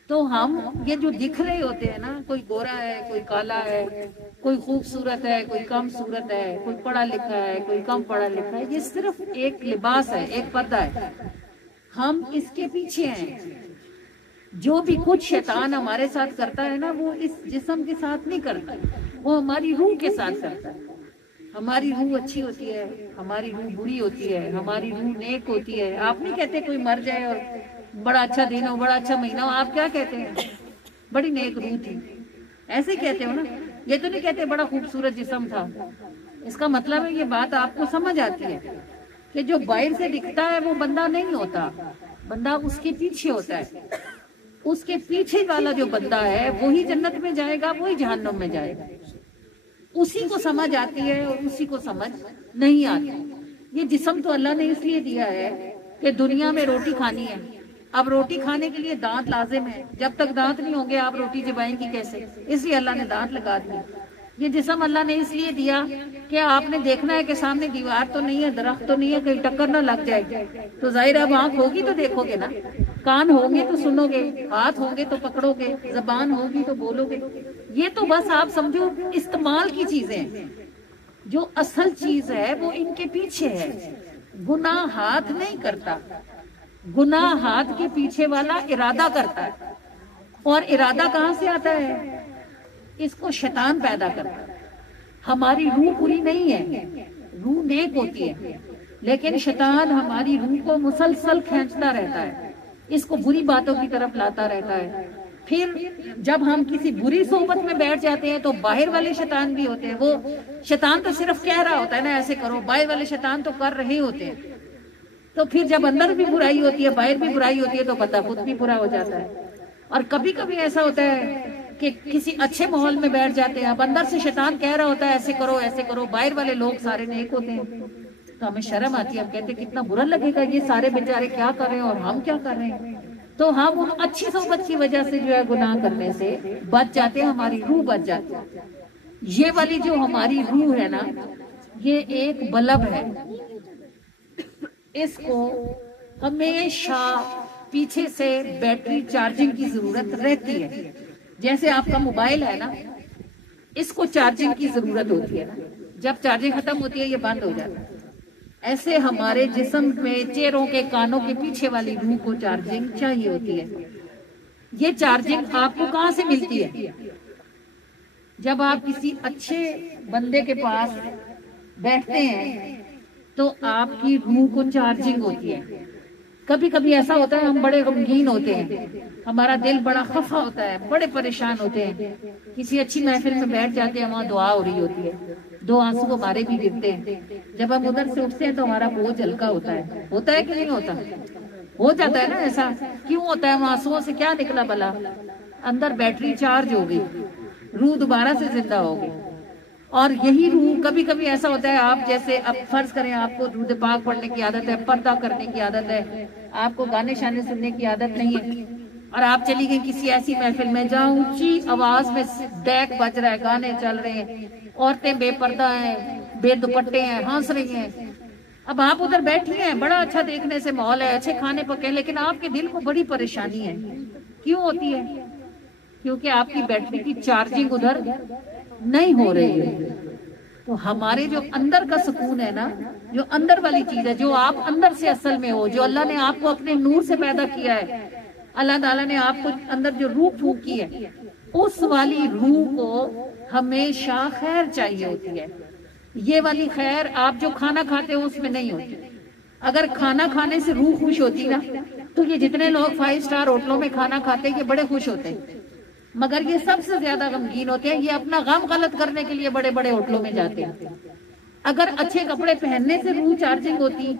تو ہم یہ جو دکھ رہے ہوتے ہیں نا، کوئی گورا ہے، کوئی کالا ہے، کوئی خوبصورت ہے، کوئی کم صورت ہے، کوئی پڑھا لکھا ہے، کوئی کم پڑھا لکھا ہے، یہ صرف ایک لباس ہے، ایک پردہ ہے۔ ہم اس کے پیچھے ہیں۔ جو بھی کچھ شیطان ہمارے ساتھ کرتا ہے نا وہ اس جسم کے ساتھ نہیں کرتا، وہ ہماری روح کے ساتھ کرتا ہے۔ ہماری روح اچھی ہوتی ہے، ہماری روح بری ہوتی ہے، ہماری روح نیک ہوتی ہے۔ آپ نہیں کہتے کوئی مر جائے اور بڑا اچھا دن ہو، بڑا اچھا مہینہ ہو، آپ کیا کہتے ہیں؟ بڑی نیک روح تھی، ایسے کہتے ہو نا۔ یہ تو نہیں کہتے بڑا خوبصورت جسم تھا۔ اس کا مطلب ہے یہ بات آپ کو سمجھ آتی ہے کہ جو باہر سے دکھتا ہے وہ بندہ نہیں ہوتا، بندہ اس کے پیچھے ہوتا ہے۔ اس کے پیچھے والا جو بندہ ہے وہی جنت میں جائے گا، وہی جہنم میں جائے گا۔ اسی کو سمجھ آتی ہے اور اسی کو سمجھ نہیں آتی۔ یہ جسم تو اللہ نے اس لیے دیا ہے کہ دنیا میں روٹی کھانی ہے۔ اب روٹی کھانے کے لیے دانت لازم ہے، جب تک دانت نہیں ہوں گے آپ روٹی چبائیں گی کیسے؟ اس لیے اللہ نے دانت لگا دیے۔ یہ جسم اللہ نے اس لیے دیا کہ آپ نے دیکھنا ہے کہ سامنے دیوار تو نہیں ہے، درخت تو نہیں ہے، کہیں ٹکر نہ لگ جائے، تو ظاہر اب آنکھ ہوگی تو دیکھو گے نا، کان ہوں گے تو سنو گے، ہاتھ ہوں گے تو پکڑو گے، زبان ہوگی تو بولو گے۔ یہ تو بس آپ سمجھو استعمال کی چیزیں ہیں، جو اصل چیز ہے وہ ان کے پیچھے ہے۔ گناہ ہاتھ نہیں کرتا، گناہ ہاتھ کے پیچھے والا ارادہ کرتا ہے، اور ارادہ کہاں سے آتا ہے؟ اس کو شیطان پیدا کرتا ہے۔ ہماری روح پوری نہیں ہے، روح نیک ہوتی ہے، لیکن شیطان ہماری روح کو مسلسل کھینچتا رہتا ہے، اس کو بری باتوں کی طرف لاتا رہتا ہے۔ پھر جب ہم کسی بری صحبت میں بیٹھ جاتے ہیں تو باہر والے شیطان بھی ہوتے ہیں، وہ شیطان تو صرف کہہ رہا ہوتا ہے نا ایسے کرو، باہر والے شیطان تو کر رہے ہوتے ہیں۔ تو پھر جب اندر بھی برائی ہوتی ہے، باہر بھی برائی ہوتی ہے، تو پتہ خود بھی برا ہو جاتا ہے۔ اور کبھی کبھی ایسا ہوتا ہے کہ کسی اچھے ماحول میں بیٹھ جاتے ہیں، اب اندر سے شیطان کہہ رہا ہوتا ہے ایسے کرو ایسے کرو، باہر والے لوگ سارے نیک ہوتے ہیں، تو ہمیں شرم آتی ہے، ہم کہتے ہیں کتنا برا لگے گا، یہ سارے بیچارے کیا کر رہے ہیں اور ہم کیا کر رہے ہیں۔ تو ہم ان اچھی صحبت کی وجہ سے جو ہے گناہ کرنے سے بچ جاتے ہیں، ہماری روح بچ جاتی ہے۔ یہ والی جو ہماری روح ہے نا، یہ ایک بلب ہے، اس کو ہمیشہ پیچھے سے بیٹری چارجنگ کی ضرورت رہتی ہے۔ جیسے آپ کا موبائل ہے نا، اس کو چارجنگ کی ضرورت ہوتی ہے نا، جب چارجنگ ختم ہوتی ہے یہ بند ہو جاتا ہے۔ ایسے ہمارے جسم میں چہروں کے کانوں کے پیچھے والی روح کو چارجنگ چاہیے ہوتی ہے۔ یہ چارجنگ آپ کو کہاں سے ملتی ہے؟ جب آپ کسی اچھے بندے کے پاس بیٹھتے ہیں تو آپ کی روح کو چارجنگ ہوتی ہے۔ کبھی کبھی ایسا ہوتا ہے ہم بڑے غمگین ہوتے ہیں، ہمارا دل بڑا خفا ہوتا ہے، بڑے پریشان ہوتے ہیں، کسی اچھی محفل میں بیٹھ جاتے ہیں، وہاں دعا ہو رہی ہوتی ہے، دو آنسو ہمارے بھی گرتے ہیں، جب ہم ادھر سے اٹھتے ہیں تو ہمارا بوجھ ہلکا ہوتا ہے کہ نہیں ہوتا؟ ہو جاتا ہے نا ایسا۔ کیوں ہوتا ہے؟ وہ آنسوؤں سے کیا نکلا بلا؟ اندر بیٹری چارج ہو گئی، روح دوبارہ سے زندہ ہو گئی۔ اور یہی روح کبھی کبھی ایسا ہوتا ہے، آپ جیسے اب فرض کریں آپ کو درود پاک پڑھنے کی عادت ہے، پردہ کرنے کی عادت ہے، آپ کو گانے شانے سننے کی عادت نہیں ہے، اور آپ چلی گئی کسی ایسی محفل میں جہاں اونچی آواز میں ڈیک بج رہا ہے، گانے چل رہے ہیں، عورتیں بے پردہ ہیں، بے دوپٹے ہیں، ہنس رہی ہیں، اب آپ ادھر بیٹھی ہیں، بڑا اچھا دیکھنے سے ماحول ہے، اچھے کھانے پکے، لیکن آپ کے دل کو بڑی پریشانی ہے۔ کیوں ہوتی ہے؟ کیونکہ آپ کی بیٹری کی چارجنگ ادھر نہیں ہو رہی ہے۔ تو ہمارے جو اندر کا سکون ہے نا، جو اندر والی چیز ہے، جو آپ اندر سے اصل میں ہو، جو اللہ نے آپ کو اپنے نور سے پیدا کیا ہے، اللہ تعالیٰ نے آپ کو اندر جو روح پھونکی ہے، اس والی روح کو ہمیشہ خیر چاہیے ہوتی ہے۔ یہ والی خیر آپ جو کھانا کھاتے ہو اس میں نہیں ہوتی۔ اگر کھانا کھانے سے روح خوش ہوتی نا تو یہ جتنے لوگ 5 اسٹار ہوٹلوں میں کھانا کھاتے ہیں یہ بڑے خوش ہوتے ہیں، مگر یہ سب سے زیادہ غمگین ہوتے ہیں، یہ اپنا غم غلط کرنے کے لیے بڑے بڑے ہوٹلوں میں جاتے ہیں۔ اگر اچھے کپڑے پہننے سے روح چارجنگ ہوتی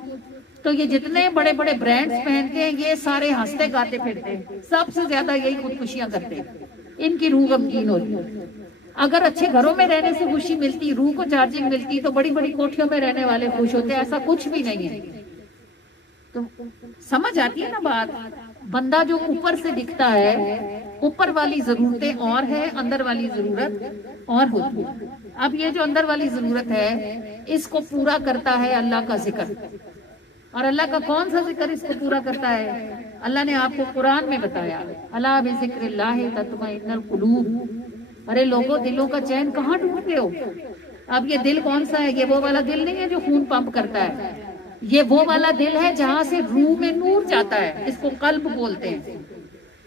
تو یہ جتنے بڑے بڑے برانڈز پہنتے ہیں یہ سارے ہنستے گاتے پھرتے ہیں، سب سے زیادہ یہی خودکشیاں کرتے ہیں، ان کی روح غمگین ہوتی ہے۔ اگر اچھے گھروں میں رہنے سے خوشی ملتی، روح کو چارجنگ ملتی، تو بڑی بڑی کوٹھیوں میں رہنے والے خوش ہوتے ہیں، ایسا کچھ بھی نہیں ہے۔ تو سمجھ آتی ہے نا بات؟ بندہ جو اوپر سے دکھتا ہے، اوپر والی ضرورتیں اور ہے، اندر والی ضرورت اور ہوتی ہے۔ اب یہ جو اندر والی ضرورت ہے اس کو پورا کرتا ہے اللہ کا ذکر، اور اللہ کا کون سا ذکر اس کو پورا کرتا ہے؟ اللہ نے آپ کو قرآن میں بتایا، الا بذکر اللہ تطمئن القلوب۔ ارے لوگوں، دلوں کا چین کہاں ڈھونڈتے ہو؟ اب یہ دل کون سا ہے؟ یہ وہ والا دل نہیں ہے جو خون پمپ کرتا ہے، یہ وہ والا دل ہے جہاں سے روح میں نور جاتا ہے، اس کو قلب بولتے ہیں۔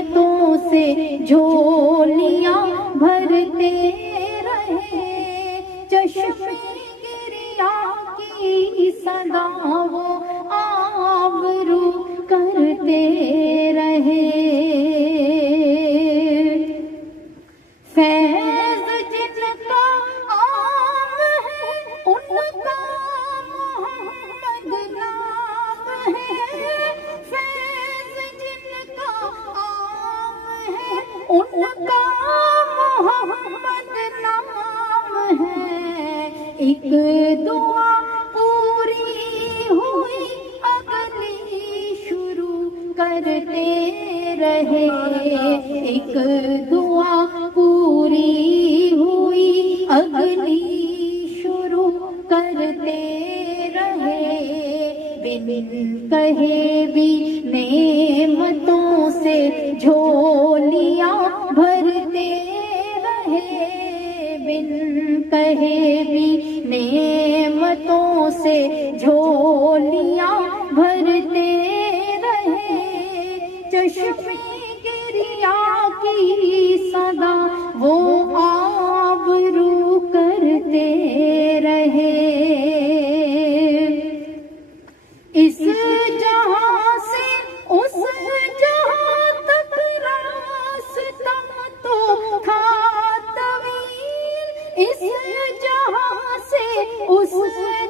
نعمتوں سے جھولیاں بھرتے رہے، چشمے گریا کی صدا وہ آبرو کرتے رہے، فیض جن کا عام ہے ان کا محمد نام ہے، فیض جن کا عام ہے ان کا محمد نام ہے، ایک دعا پوری ہوئی اگلی شروع کرتے رہے، ایک دعا پوری ہوئی اگلی شروع کرتے رہے، بن کہے بھی نعمتوں سے جھولیاں بھرتے رہے، بن کہے بھی نعمتوں سے جھولیاں بھرتے رہے، چشمے گریا کی صدا وہ آبرو کرتے رہے، اس جہاں سے اس جہاں تک راستہ تو تھا طویل، اس جہاں سے اس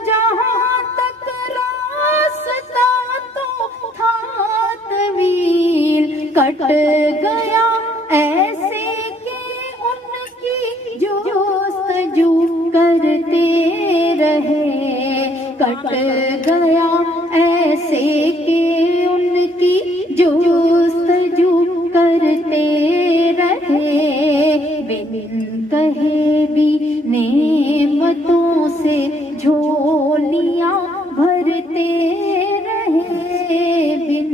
جہاں تک راستہ تو تھا طویل، کٹ گیا ایسے کہ ان کی جستجو کرتے رہے، کٹ گیا ایسے کہ ان کی جستجو کرتے رہے، بن کہے بھی نعمتوں سے جھولیاں بھرتے رہے، بن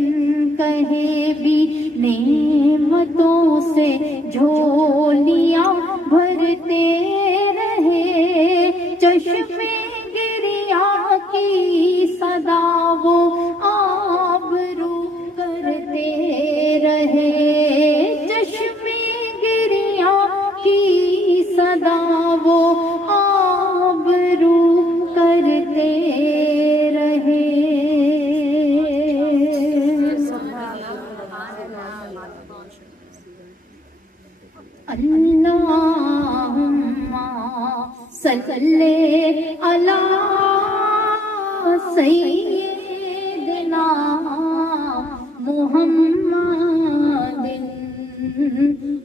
کہے بھی نعمتوں سے جھولیاں بھرتے رہے، چشمے گریا کی صدا وہ آبرو کرتے رہے، چشمے گریا کی صدا وہ آبرو کرتے رہے۔ اللہم صلی علی سیدنا محمد،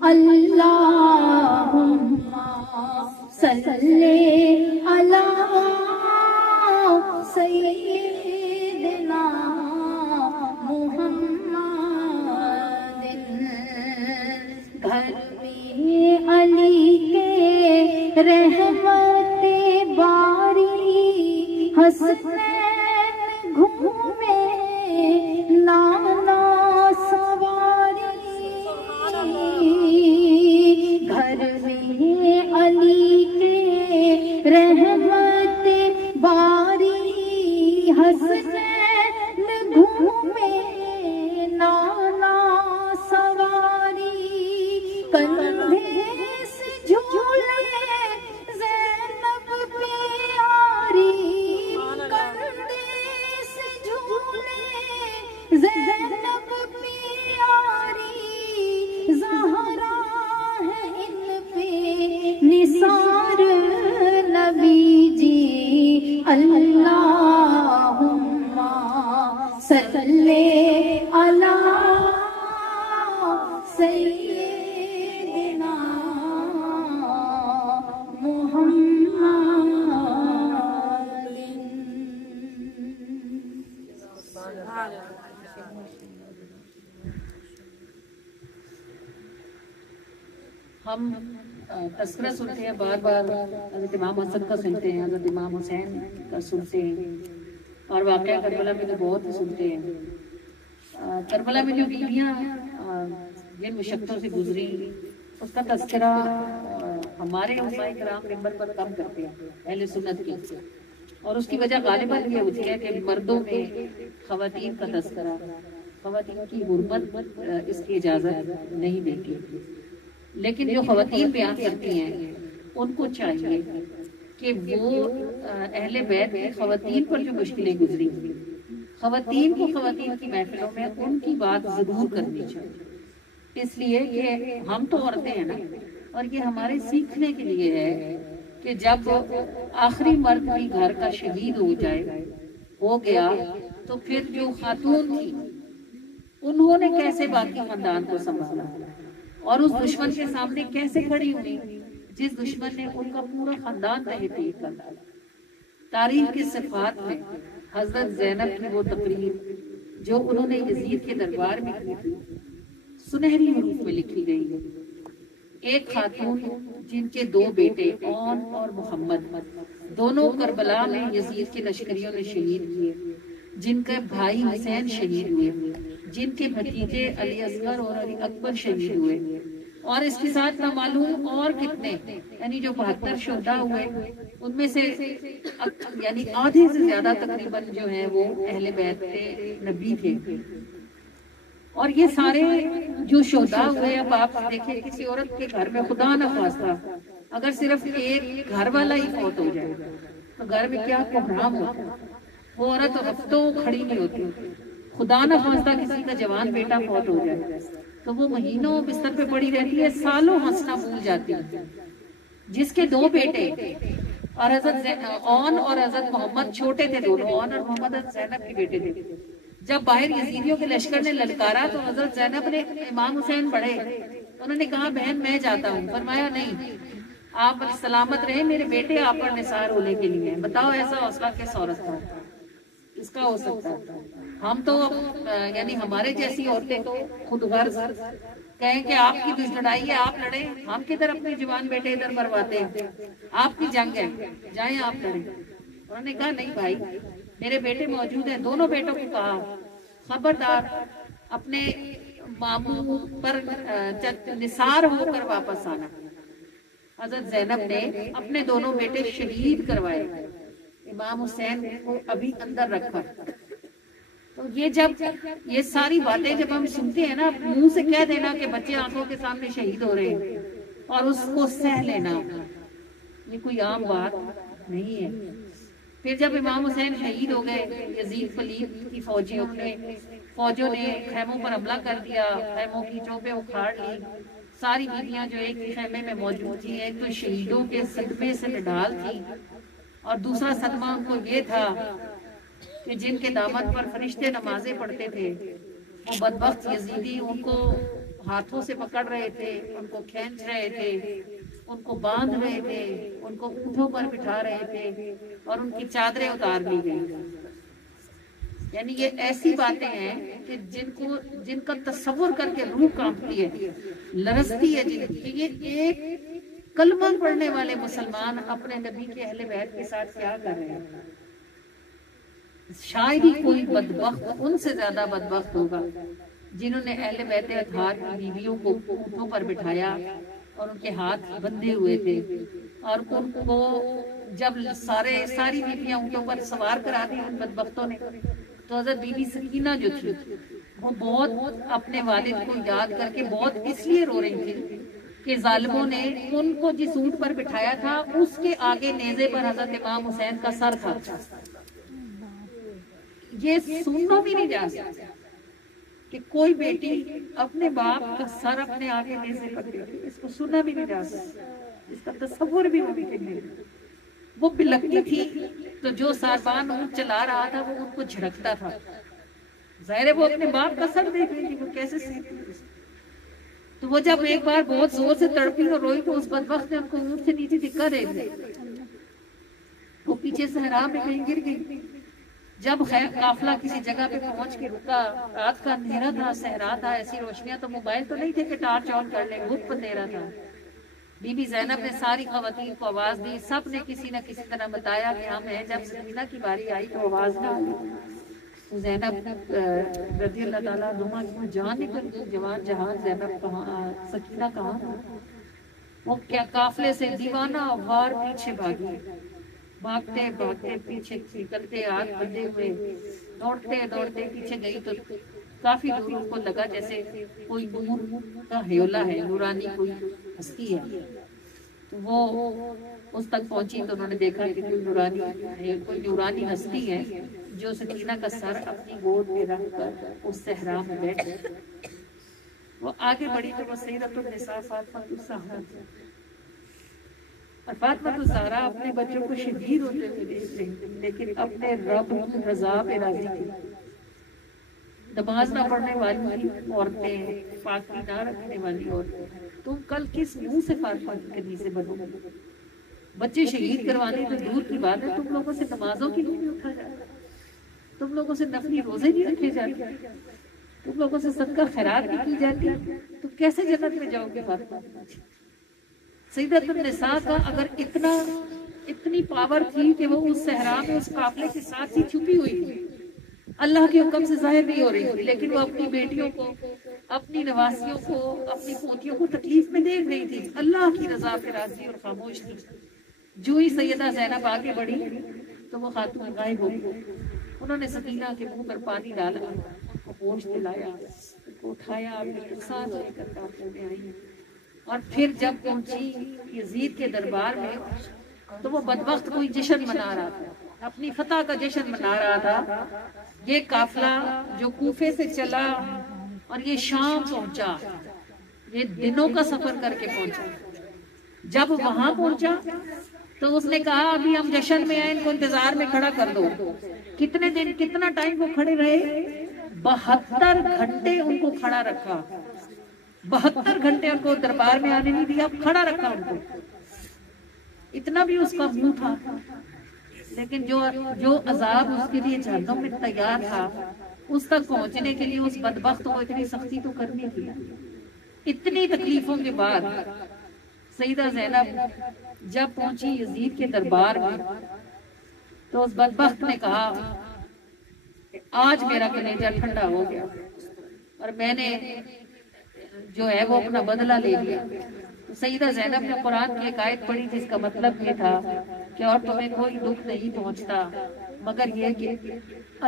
اللہم صلی علی سیدنا محمد، گھر میں علی کے رحمت باری، حسنین گھومے نانا سواری، گھر میں علی کے رحمت باری، حسنین گھومے نانا سواری، کندھے سے جھولے زینب پیاری، کندھے سے جھولے زینب پیاری، زہرا ہے ان پہ نثار نبی جی، اللہم صلی علی سیدنا ہم تذکرہ سنتے ہیں بار بار، حضرت امام حسن کا سنتے ہیں، حضرت امام حسین کا سنتے ہیں، اور واقعہ کربلا میں تو بہت سنتے ہیں۔ کربلا میں جو بیویاں جن مشقتوں سے گزری اس کا تذکرہ ہمارے علماء کرام ممبر پر کم کرتے ہیں اہل سنت کی، اور اس کی وجہ غالباً یہ ہوتی ہے کہ مردوں میں خواتین کا تذکرہ خواتین کی حرمت اس کی اجازت نہیں دیتی، لیکن جو خواتین بیان کرتی ہیں ان کو چاہیے کہ وہ اہل بیت کی خواتین پر جو مشکلیں گزری، خواتین کو خواتین کی محفلوں میں ان کی بات ضرور کرنی چاہیے، اس لیے کہ ہم تو عورتیں ہیں نا، اور یہ ہمارے سیکھنے کے لیے ہے کہ جب آخری مرد بھی گھر کا شہید ہو گیا تو پھر جو خاتون تھی انہوں نے کیسے باقی خاندان کو سنبھالا اور اس دشمن کے سامنے کیسے کھڑی ہوئی جس دشمن نے ان کا پورا خاندان تہہ تیغ کر ڈالا۔ تاریخ کی صفحات میں حضرت زینب کی وہ تقریر جو انہوں نے یزید کے دربار میں کی تھی سنہری حروف میں لکھی گئی ہے۔ ایک خاتون جن کے 2 بیٹے اون اور محمد دونوں کربلا میں یزید کے لشکریوں نے شہید کیے، جن کے بھائی حسین شہید ہوئے، جن کے بھتیجے علی اصغر اور علی اکبر شہید ہوئے، اور اس کے ساتھ نہ معلوم اور کتنے، یعنی جو 72 شہداء ہوئے ان میں سے یعنی آدھے سے زیادہ تقریباً جو ہیں وہ اہل بیت نبی تھے۔ اور یہ سارے جو شہداء ہوئے، اب آپ دیکھیں کسی عورت کے گھر میں خدا نہ خواستہ اگر صرف ایک گھر والا ہی فوت ہو جائے تو گھر میں کیا کوہرام ہوتا ہے، وہ عورت ہفتوں کھڑی نہیں ہوتی، خدا نہ خواستہ کسی کا جوان بیٹا فوت ہو جائے تو وہ مہینوں بستر پہ پڑی رہتی ہے، سالوں ہنسنا بھول جاتی ہے۔ جس کے 2 بیٹے اور حضرت اون اور حضرت محمد چھوٹے تھے، دونوں اون اور محمد حضرت زینب کے بیٹے تھے، جب باہر یزیدیوں کے لشکر نے للکارا تو حضرت زینب نے امام حسین بڑھے، انہوں نے کہا بہن میں جاتا ہوں، فرمایا نہیں آپ سلامت رہے، میرے بیٹے آپ پر نثار ہونے کے لیے، بتاؤ ایسا حوصلہ کس عورت کا اس کا ہو سکتا ہے؟ ہم تو یعنی ہمارے جیسی عورتیں تو خود غرض کہیں کہ آپ کی لڑائی ہے آپ لڑیں، ہم کدھر اپنے جوان بیٹے ادھر مرواتے ہیں، آپ کی جنگ ہے جائیں آپ لڑیں۔ انہوں نے کہا نہیں بھائی میرے بیٹے موجود ہیں، دونوں بیٹوں کو کہا خبردار اپنے ماموں پر نثار ہو کر واپس آنا۔ حضرت زینب نے اپنے دونوں بیٹے شہید کروائے، امام حسین کو ابھی اندر رکھا۔ تو یہ جب یہ ساری باتیں جب ہم سنتے ہیں نا، منہ سے کہہ دینا کہ بچے آنکھوں کے سامنے شہید ہو رہے ہیں اور اس کو سہ لینا، یہ کوئی عام بات نہیں ہے۔ پھر جب امام حسین شہید ہو گئے، یزید پلید کی فوجوں نے خیموں پر حملہ کر دیا، خیموں کی چوبیں اکھاڑ لی، ساری بیویاں جو ایک ہی خیمے میں موجود تھیں ایک تو شہیدوں کے صدمے سے نڈال تھی، اور دوسرا صدمہ ان کو یہ تھا کہ جن کے دامن پر فرشتے نمازیں پڑھتے تھے وہ بدبخت یزیدی ان کو ہاتھوں سے پکڑ رہے تھے، ان کو کھینچ رہے تھے، ان کو باندھ رہے تھے، ان کو اونٹوں پر بٹھا رہے تھے اور ان کی چادریں اتار دی گئی۔ یعنی یہ ایسی باتیں ہیں کہ جن کا تصور کر کے روح کانپتی ہے، لرزتی ہے جن کی، یہ ایک کلمہ پڑھنے والے مسلمان اپنے نبی کے اہل بیت کے ساتھ کیا کر رہے ہیں۔ شاید ہی کوئی بدبخت ان سے زیادہ بدبخت ہوگا جنہوں نے اہل بیت اطہار کی بیویوں کو اونٹوں پر بٹھایا اور ان کے ہاتھ بندھے ہوئے تھے، اور ان کو جب ساری بیویاں اونٹوں پر سوار کرا دی ان بدبختوں نے، تو حضرت بی بی سکینہ جو تھی وہ بہت اپنے والد کو یاد کر کے بہت اس لیے رو رہی تھی کہ ظالموں نے ان کو جس اونٹ پر بٹھایا تھا اس کے آگے نیزے پر حضرت امام حسین کا سر تھا۔ یہ سننا بھی نہیں جا سکتا کہ کوئی بیٹی اپنے باپ کا سر اپنے آگے نیزے پر دے، اس کو سننا بھی نہیں جا سکتا، اس کا تصور بھی ممکن نہیں۔ وہ بلکتی تھی تو جو ساربان اونٹ چلا رہا تھا وہ ان کو جھڑکتا تھا، ظاہر ہے وہ اپنے باپ کا سر دیکھ رہی تھی، وہ کیسے سہتی۔ تو وہ جب ایک بار بہت زور سے تڑپی اور روئی تو اس بدبخت نے ان کو اونٹ سے نیچے دھکا دے دیا، وہ پیچھے صحرا میں کہیں گر گئی۔ جب قافلہ کسی جگہ پہ پہنچ کے رکا، رات کا اندھیرا تھا، صحرا تھا، ایسی روشنیاں تو موبائل تو نہیں تھے کہ ٹارچ آن کر لیں، گھپ اندھیرا تھا۔ بی بی زینب نے ساری خواتین کو آواز دی، سب نے کسی نہ کسی طرح بتایا کہ ہم ہیں۔ جب سکینہ کی باری آئی تو آواز نہ ہوئی، تو زینب رضی اللہ تعالیٰ عنہا کی جان نکل گئی، جوان جہان زینب کہاں، سکینہ کہاں تھا؟ وہ کیا قافلے سے دیوانہ وار پیچھے بھاگی، بھاگتے بھاگتے پیچھے نکلتے، ہاتھ بندھے ہوئے، دوڑتے دوڑتے پیچھے گئی تو کافی دور ان کو لگا جیسے کوئی نور کا ہیولا ہے، نورانی کوئی ہستی ہے. تو وہ اس تک پہنچی تو انہوں نے دیکھا کہ کوئی نورانی ہستی ہے جو سکینہ کا سر اپنی گود میں رکھ کر اس صحرا میں بیٹھے. وہ آگے بڑھی تو وہ سیدۃ النساء فاطمہ الزہرا، اور فاطمہ الزہرا اپنے بچوں کو شہید ہوتے ہوئے دیکھ رہی تھی، لیکن اپنے رب کی رضا پہ راضی تھی. نماز نہ پڑھنے والی عورتیں، پاکی نہ رکھنے والی عورتیں، تم کل کس منہ سے فاطمہ کی کنیزیں بنو گے؟ بچے شہید کروانے تو دور کی بات ہے، تم لوگوں سے نمازوں کی نہیں اٹھا جاتا، تم لوگوں سے نفلی روزے نہیں رکھے جاتے، تم لوگوں سے صدقہ خیرات نہیں کی جاتی، تم کیسے جنت میں جاؤ گے فاطمہ؟ سیدۃ النساء کا اگر اتنی پاور تھی کہ وہ اس صحرا میں اس قافلے کے ساتھ ہی چھپی ہوئی تھی، اللہ کے حکم سے ظاہر نہیں ہو رہی تھی، لیکن وہ اپنی بیٹیوں کو، اپنی نواسیوں کو، اپنی پوتیوں کو تکلیف میں دیکھ رہی تھی، اللہ کی رضا پہ راضی اور خاموش تھی. جو ہی سیدہ زینب آگے بڑھی تو وہ خاتون غائب ہو گئی. انہوں نے سکینہ کے منہ پر پانی ڈالا، ان کو ہوش دلایا، ان کو اٹھایا، اپنے ساتھ لے کر کافلے میں آئی. اور پھر جب پہنچی یزید کے دربار میں تو وہ بدبخت کوئی جشن منا رہا تھا، اپنی فتح کا جشن منا رہا تھا. یہ قافلہ جو کوفے سے چلا اور یہ شام پہنچا، یہ دنوں کا سفر کر کے پہنچا. جب وہاں پہنچا تو اس نے کہا ابھی ہم جشن میں آئے، ان کو انتظار میں کھڑا کر دو. کتنے دن، کتنا ٹائم وہ کھڑے رہے؟ 72 گھنٹے ان کو کھڑا رکھا، 72 گھنٹے ان کو دربار میں آنے نہیں دیا، کھڑا رکھا ان کو. اتنا بھی اس کا منہ تھا، لیکن جو عذاب اس کے لیے جہنم میں تیار تھا، اس تک پہنچنے کے لیے اس بدبخت کو اتنی سختی تو کرنی تھی. اتنی تکلیفوں کے بعد سیدہ زینب جب پہنچی یزید کے دربار میں تو اس بدبخت نے کہا کہ آج میرا کلیجہ ٹھنڈا ہو گیا اور میں نے جو ہے وہ اپنا بدلہ لے لیا. سیدہ زینب نے قرآن کی ایک آیت پڑھی جس کا مطلب یہ تھا کہ اور تمہیں کوئی دکھ نہیں پہنچتا مگر یہ کہ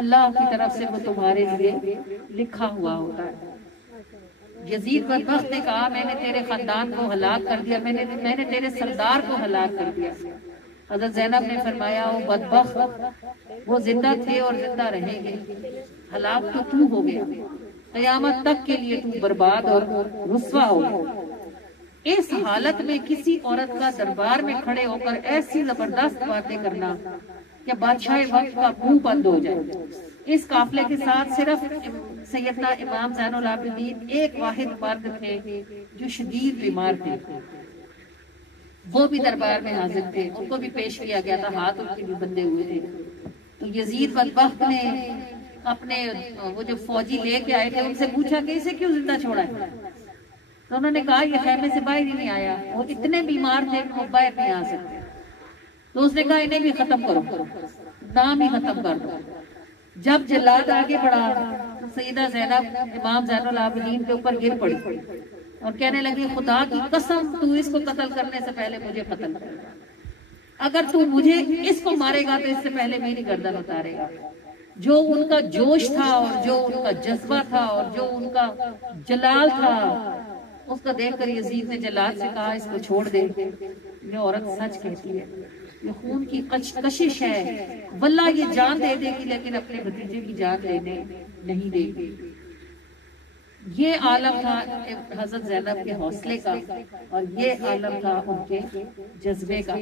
اللہ کی طرف سے وہ تمہارے لیے لکھا ہوا ہوتا ہے. یزید بدبخت نے کہا میں نے تیرے خاندان کو ہلاک کر دیا، میں نے تیرے سردار کو ہلاک کر دیا. حضرت زینب نے فرمایا وہ بدبخت وہ زندہ تھے اور زندہ رہیں گے، ہلاک تو ہو گیا، قیامت تک کے لیے تو برباد اور رسوا ہو گیا. اس حالت میں کسی عورت کا دربار میں کھڑے ہو کر ایسی زبردست باتیں کرنا کہ بادشاہ وقت کا منہ بند ہو جائے. اس قافلے کے ساتھ صرف سیدنا امام زین العابدین ایک واحد مرد تھے جو شدید بیمار تھے، وہ بھی دربار میں حاضر تھے، ان کو بھی پیش کیا گیا تھا، ہاتھ ان کے بھی بندے ہوئے تھے. تو یزید بدبخت نے اپنے وہ جو فوجی لے کے آئے تھے ان سے پوچھا کہ اسے کیوں زندہ چھوڑا ہے؟ تو انہوں نے کہا یہ خیمے سے باہر ہی نہیں آیا، وہ اتنے بیمار تھے کہ وہ باہر نہیں آ سکتے. تو اس نے کہا انہیں بھی ختم کرو، نام ہی ختم کر دو. جب جلاد آگے بڑھا تو سیدہ زینب امام زین العابدین کے اوپر گر پڑی اور کہنے لگی خدا کی قسم تو اس کو قتل کرنے سے پہلے مجھے قتل کر، اگر تو مجھے اس کو مارے گا تو اس سے پہلے میری گردن اتارے گا. جو ان کا جوش تھا اور جو ان کا جذبہ تھا اور جو ان کا جلال تھا اس کا دیکھ کر یزید نے جلاد سے کہا اس کو چھوڑ دے، یہ عورت سچ کہتی ہے، یہ خون کی کشش ہے، واللہ یہ جان دے دے گی لیکن اپنے بھتیجے کی جان لینے نہیں دے گی. یہ عالم تھا حضرت زینب کے حوصلے کا اور یہ عالم تھا ان کے جذبے کا.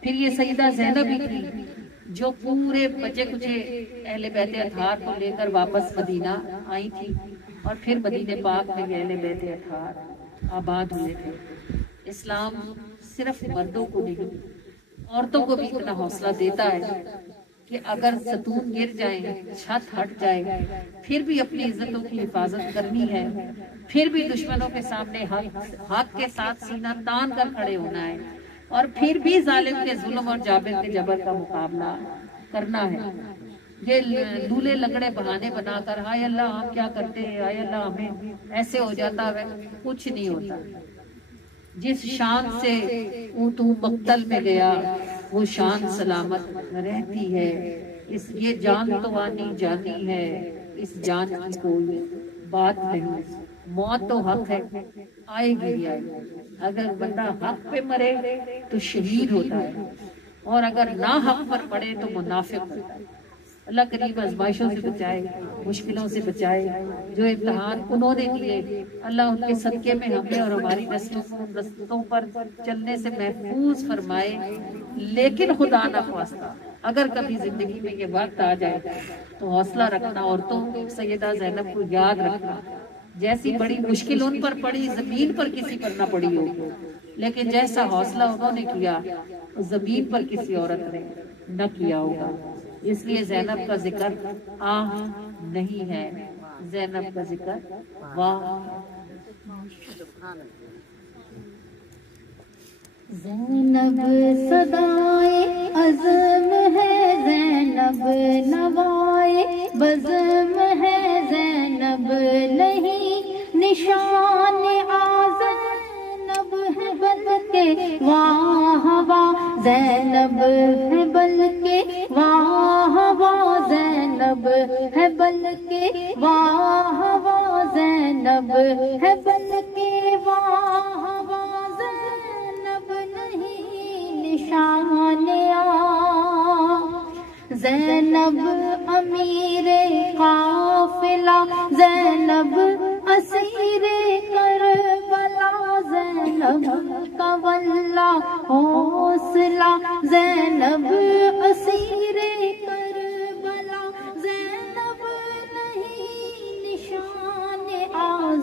پھر یہ سیدہ زینب ہی تھی جو پورے بچے کچے اہل بیت اطہار کو لے کر واپس مدینہ آئی تھی اور پھر مدینہ پاک میں اہل بیت اطہار آباد ہوئے تھے. اسلام صرف مردوں کو نہیں عورتوں کو بھی اتنا حوصلہ دیتا ہے کہ اگر ستون گر جائیں، چھت ہٹ جائے، پھر بھی اپنی عزتوں کی حفاظت کرنی ہے، پھر بھی دشمنوں کے سامنے حق کے ساتھ سینہ تان کر کھڑے ہونا ہے اور پھر بھی ظالم کے ظلم اور جابر کے جبر کا مقابلہ کرنا ہے. یہ لولے لنگڑے بہانے بنا کر ہائے اللہ ہم کیا کرتے ہیں، ہائے اللہ ہمیں ایسے ہو جاتا ہے، کچھ نہیں ہوتا. جس شان سے تو مقتل میں گیا وہ شان سلامت رہتی ہے. یہ جان تو آنی جانی ہے، اس جان کی کوئی بات نہیں. موت تو حق ہے، آئے گی بھی آئے گی. اگر بندہ حق پہ مرے تو شہید ہوتا ہے، اور اگر نہ حق پر پڑے تو منافق ہوتا ہے. اللہ کریم آزمائشوں سے بچائے، مشکلوں سے بچائے. جو امتحان انہوں نے دیے، اللہ ان کے صدقے میں ہمیں اور ہماری نسلوں کو رستوں پر چلنے سے محفوظ فرمائے. لیکن خدا نہ خواستہ اگر کبھی زندگی میں یہ وقت آ جائے تو حوصلہ رکھنا. عورتوں سیدہ زینب کو یاد رکھنا، جیسی بڑی مشکل ان پر پڑی زمین پر کسی پر نہ پڑی ہو، لیکن جیسا حوصلہ انہوں نے کیا زمین پر کسی عورت نے نہ کیا ہوگا. اس لیے زینب کا ذکر آہ نہیں ہے، زینب کا ذکر واہ. زینب صدائے عزم ہے، زینب نوائے بزم ہے، زینب نہیں نشان زینب ہے بلکہ واہ واہ، زینب ہے بلکہ واہ واہ، زینب ہے بلکہ واہ واہ، زینب ہے بلکہ واہ واہ، زینب نہیں نشان زینب امیر قافلہ، زینب اسیر کربلا، زینب کا واللہ حوصلہ، زینب اسیر کربلا، زینب نہیں نشان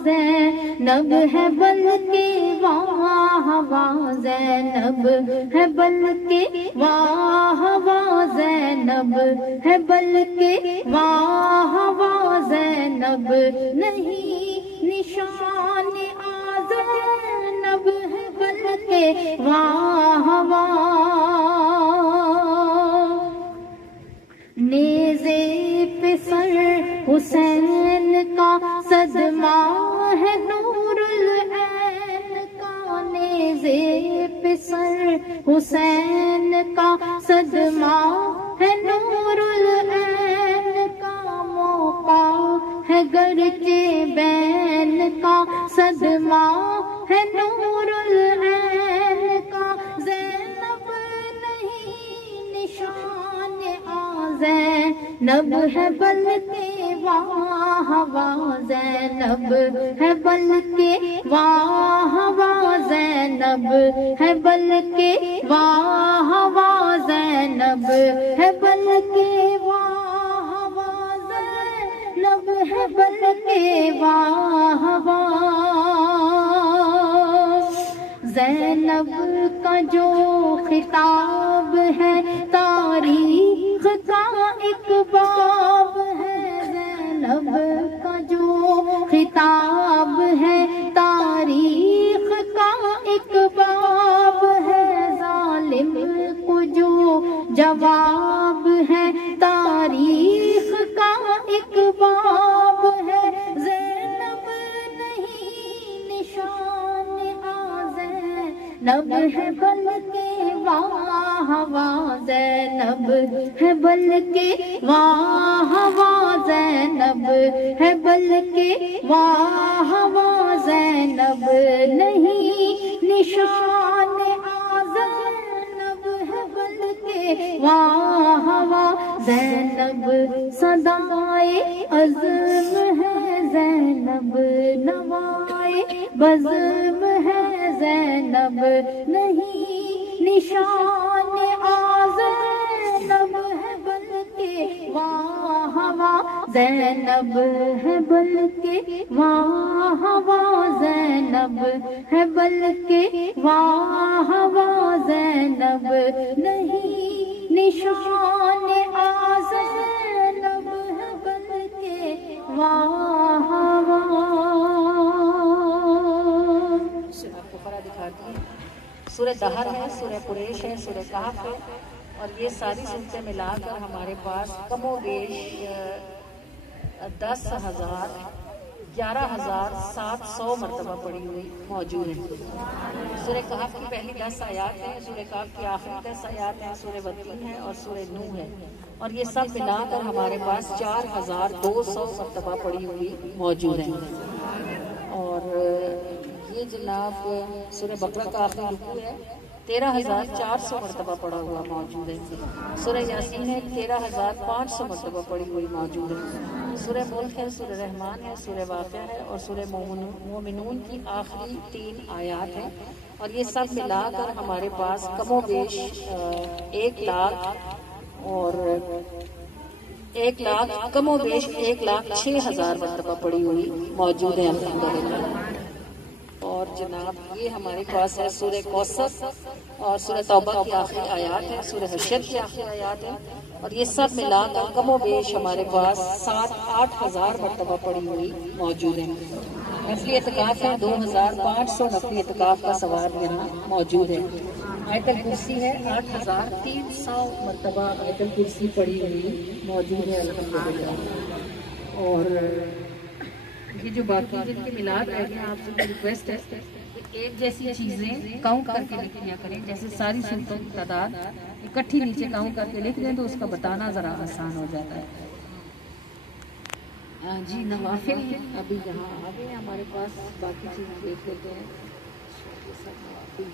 زینب ہے بلکہ واہ واہ، زینب ہے بلکہ واہ واہ، زینب ہے بلکہ واہ واہ، زینب نہیں نشان زینب ہے بلکہ واہ واہ. نیزے پہ سر حسین کا صدمہ ہے نور العین کا، نیزے پہ سر حسین کا صدمہ ہے نور العین کا، موقع ہے گرچہ بین کا صدمہ ہے نور العین کا، زینب نہیں نشان زینب ہے بلکہ واہ واہ، زینب ہے بلکہ واہ واہ، زینب ہے بلکہ واہ واہ، زینب ہے بلکہ واہ واہ، زینب ہے بلکہ واہ واہ. زینب کا جو خطاب ہے تاریخ کا ایک باب ہے، زینب کا جو خطاب ہے تاریخ کا ایک باب ہے، ظالم کو جو جواب ہے تاریخ کا ایک باب ہے، زینب نہیں نشان زینب ہے بلکہ واہ واہ، زینب ہے بلکہ واہ واہ، زینب ہے بلکہ واہ واہ، زینب نہیں نشان زینب ہے بلکہ واہ واہ، زینب صدائے عزم ہے، زینب نوائے بزم ہے، زینب نہیں نشان زینب ہے بلکہ واہ واہ، زینب ہے بلکہ واہ واہ، زینب ہے بلکہ واہ واہ، زینب نہیں نشان زینب ہے بلکہ واہ واہ. آپ کو فرا دکھاتی ہے، سورہ دہر ہے، سورہ قریش ہے، سورہ کہف ہے، اور یہ ساری صورتیں ملا کر ہمارے پاس کم و بیش 10,000 11,700 مرتبہ پڑھی ہوئی موجود ہیں. سورہ کہف کی پہلی 10 آیات ہیں، سورہ کہف کی آخری 10 آیات ہیں، سورہ وطین ہے اور سورہ نوح ہے. اور یہ سب ملا کر ہمارے پاس 4200 مرتبہ پڑھی ہوئی موجود ہیں۔ اور یہ جناب سورہ بقرہ کا آخری رکوع ہے، 13,400 مرتبہ پڑھا ہوا موجود ہے۔ سورہ یاسین ہے، 13,500 مرتبہ پڑھی ہوئی موجود ہے۔ سورہ ملک ہے، سورہ رحمان ہے، سورہ واقعہ ہے اور سورہ مومنون کی آخری 3 آیات ہیں، اور یہ سب ملا کر ہمارے پاس کم و بیش 1,06,000 مرتبہ پڑھی ہوئی موجود ہے الحمدللہ۔ اور جناب یہ ہمارے پاس ہے سورہ کوثر اور سورہ توبہ کی آخری آیات ہیں، سورہ حشر کی آخری آیات ہیں، اور یہ سب ملا کر کم و بیش ہمارے پاس 7-8 ہزار مرتبہ پڑھی ہوئی موجود ہیں۔ نفلی اعتکاف ہے، 2,500 نفلی اعتکاف کا ثواب یہاں موجود ہے۔ آیت الکرسی ہے، 8,300 مرتبہ آیت الکرسی پڑھی ہوئی موجود ہے الحمدللہ۔ اور یہ جو باقی جن کے میلاد رہ گئے آپ سے ریکویسٹ ہے کہ ایک جیسی چیزیں کاؤنٹ کر کے لکھ لیا کریں، جیسے ساری صورتوں کی تعداد اکٹھی نیچے کاؤنٹ کر کے لکھ دیں تو اس کا بتانا ذرا آسان ہو جاتا ہے۔ جی نوافل ابھی یہاں آ گئے ہمارے پاس، باقی چیزیں دیکھ لیتے ہیں۔ یہ سب نوافل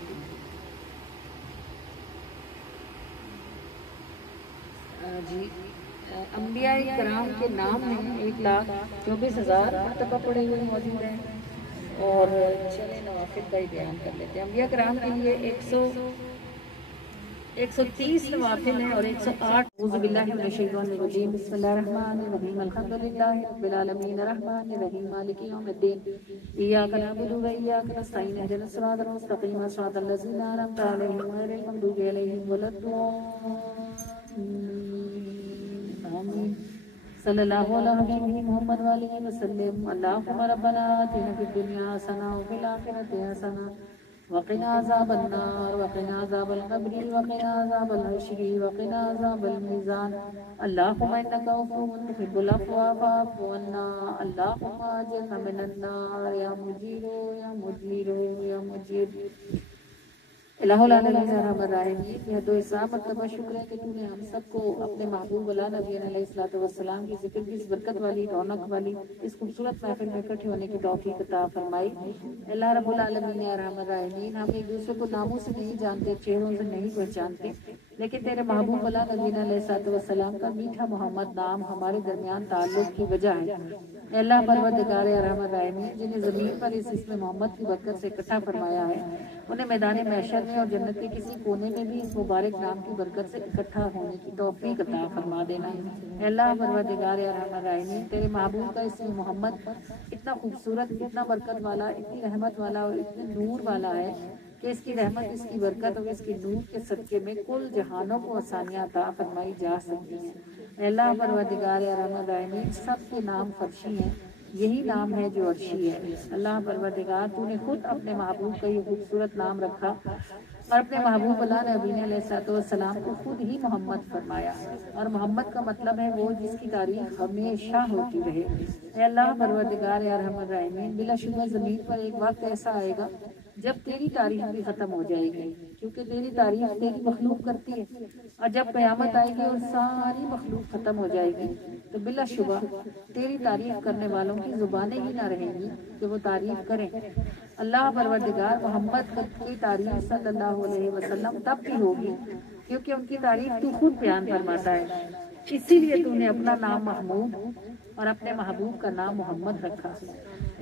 جی انبیاء کرام کے نام ہیں 1,24,000 مرتبہ پڑے ہوئے موجود ہیں۔ اور چلیں نوافل کا ہی بیان کر لیتے ہیں۔ انبیاء کرام کے لیے 130 نوافل ہیں اور 108۔ اعوذ باللہ من الشیطان الرجیم، بسم اللہ الرحمن الرحیم، الحمدللہ رب العالمین، الرحمن الرحیم، مالک یوم الدین، ایاک نعبد و ایاک نستعین، اہدنا الصراط المستقیم، صراط الذین انعمت علیہم غیر المغضوب علیہم ولا الضالین، آمین۔ صلی اللہ علیہ محمد وآلہ وسلم۔ اللہم ربنا آتنا فی الدنیا حسنہ وفی الآخرۃ حسنہ وقنا عذاب النار وقنا عذاب القبر وقنا عذاب الحشر وقنا عذاب الميزان اللهم انك عفو تحب العفو فاعف عنا اللهم اجرنا من النار يا مجير يا مجير يا مجير۔ الہ العالمین ارحم الراحمین، یہ 2 مرتبہ شکر ہے کہ تو نے ہم سب کو اپنے محبوب علی نبی علیہ الصلوۃ والسلام کی ذکر کی اس برکت والی رونق والی اس خوبصورت محفل میں اکٹھے ہونے کی توفیق عطا فرمائی۔ اللہ رب العالمین ارحم الراحمین، ہم ایک دوسرے کو ناموں سے نہیں جانتے، چہروں سے نہیں پہچانتے، لیکن تیرے محبوب علی نبی علیہ الصلوۃ والسلام کا میٹھا محمد نام ہمارے درمیان تعلق کی وجہ ہے۔ اے اللہ پروردگار ارحم الراحمین، جنہیں زمین پر اس اسم محمد کی برکت سے اکٹھا فرمایا ہے، انہیں میدان محشر میں اور جنت کے کسی کونے میں بھی اس مبارک نام کی برکت سے اکٹھا ہونے کی توفیق عطا فرما دینا۔ اے اللہ پروردگار ارحم الراحمین، تیرے محبوب کا اسم محمد اتنا خوبصورت، اتنا برکت والا، اتنی رحمت والا اور اتنے نور والا ہے کہ اس کی رحمت، اس کی برکت اور اس کے نور کے صدقے میں کل جہانوں کو آسانیاں عطا فرمائی جا سکتی ہیں۔ اے اللہ پروردگار ارحم الراحمین، سب کے نام فرشی ہیں، یہی نام ہے جو عرشی ہے۔ اللہ پروردگار، تو نے خود اپنے محبوب کا یہ خوبصورت نام رکھا اور اپنے محبوب علی نبی علیہ السلام کو خود ہی محمد فرمایا، اور محمد کا مطلب ہے وہ جس کی تعریف ہمیشہ ہوتی رہے۔ اے اللہ پروردگار ارحم الراحمین، بلا شبہ زمین پر ایک وقت ایسا آئے گا جب تیری تعریف بھی ختم ہو جائے گی، کیونکہ تیری تعریف تیری مخلوق کرتی ہے، اور جب قیامت آئے گی اور ساری مخلوق ختم ہو جائے گی تو بلا شبہ تیری تعریف کرنے والوں کی زبانیں ہی نہ رہیں گی کہ وہ تعریف کریں۔ اللہ پروردگار، محمد کی تعریف صلی اللہ علیہ وسلم تب بھی ہوگی کیونکہ ان کی تعریف تو خود بیان فرماتا ہے، اسی لیے تو نے اپنا نام محمود اور اپنے محبوب کا نام محمد رکھا۔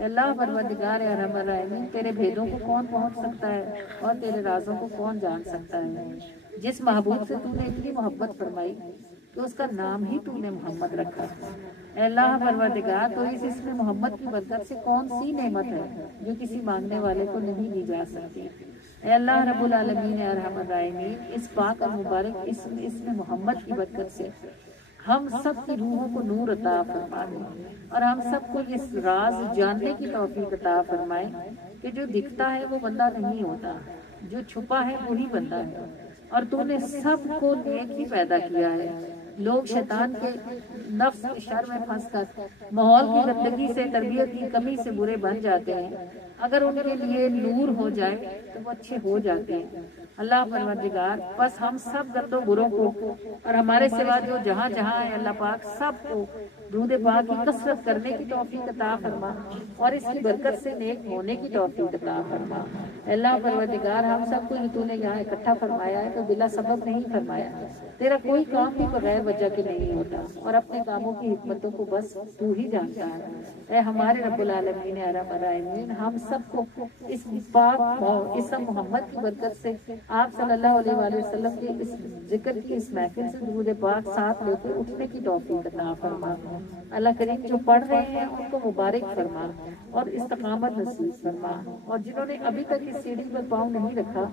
اللہ پروردگار ارحم الراحمین، تیرے بھیدوں کو کون پہنچ سکتا ہے اور تیرے رازوں کو کون جان سکتا ہے؟ جس محبوب سے تو نے اتنی محبت فرمائی تو اس کا نام ہی تو نے محمد رکھا۔ اے اللہ پروردگار، تو اس اسم محمد کی برکت سے کون سی نعمت ہے جو کسی مانگنے والے کو نہیں دی جا سکتی؟ اے اللہ رب العالمین ارحم الراحمین، اس پاک اور مبارک اسم محمد کی برکت سے ہم سب کی روحوں کو نور عطا فرما دیں اور ہم سب کو یہ راز جاننے کی توفیق عطا فرمائے کہ جو دکھتا ہے وہ بندہ نہیں ہوتا، جو چھپا ہے وہی بندہ ہے، اور تو نے سب کو نیک ہی پیدا کیا ہے۔ لوگ شیطان کے نفس کے شر میں پھنس کر ماحول کی گندگی سے، تربیت کی کمی سے برے بن جاتے ہیں، اگر ان کے لیے نور ہو جائے تو وہ اچھے ہو جاتے ہیں۔ اللہ پروردگار بس ہم سب گند و بروں کو اور ہمارے سوا جو جہاں جہاں ہے اللہ پاک سب کو درود پاک کی کثرت کرنے کی توفیق عطا فرما اور اس کی برکت سے نیک ہونے کی توفیق عطا فرما۔ اللہ پروردگار ہم سب کو تو نے یہاں اکٹھا فرمایا ہے تو بلا سبب نہیں فرمایا، تیرا کوئی کام بھی بغیر وجہ کے نہیں ہوتا اور اپنے کاموں کی حکمتوں کو بس تو ہی جانتا ہے۔ اے ہمارے رب العالمین ارحم الراحمین، ہم سب کو اس پاک اسم محمد کی برکت سے آپ صلی اللہ علیہ وآلہ وسلم کے اس ذکر کی اس محفل سے درود پاک ساتھ لے کے اٹھنے کی توفیق عطا فرما۔ اللہ کریم جو پڑھ رہے ہیں ان کو مبارک فرما اور استقامت نصیب فرما، اور جنہوں نے ابھی تک اس سیڑھی پر پاؤں نہیں رکھا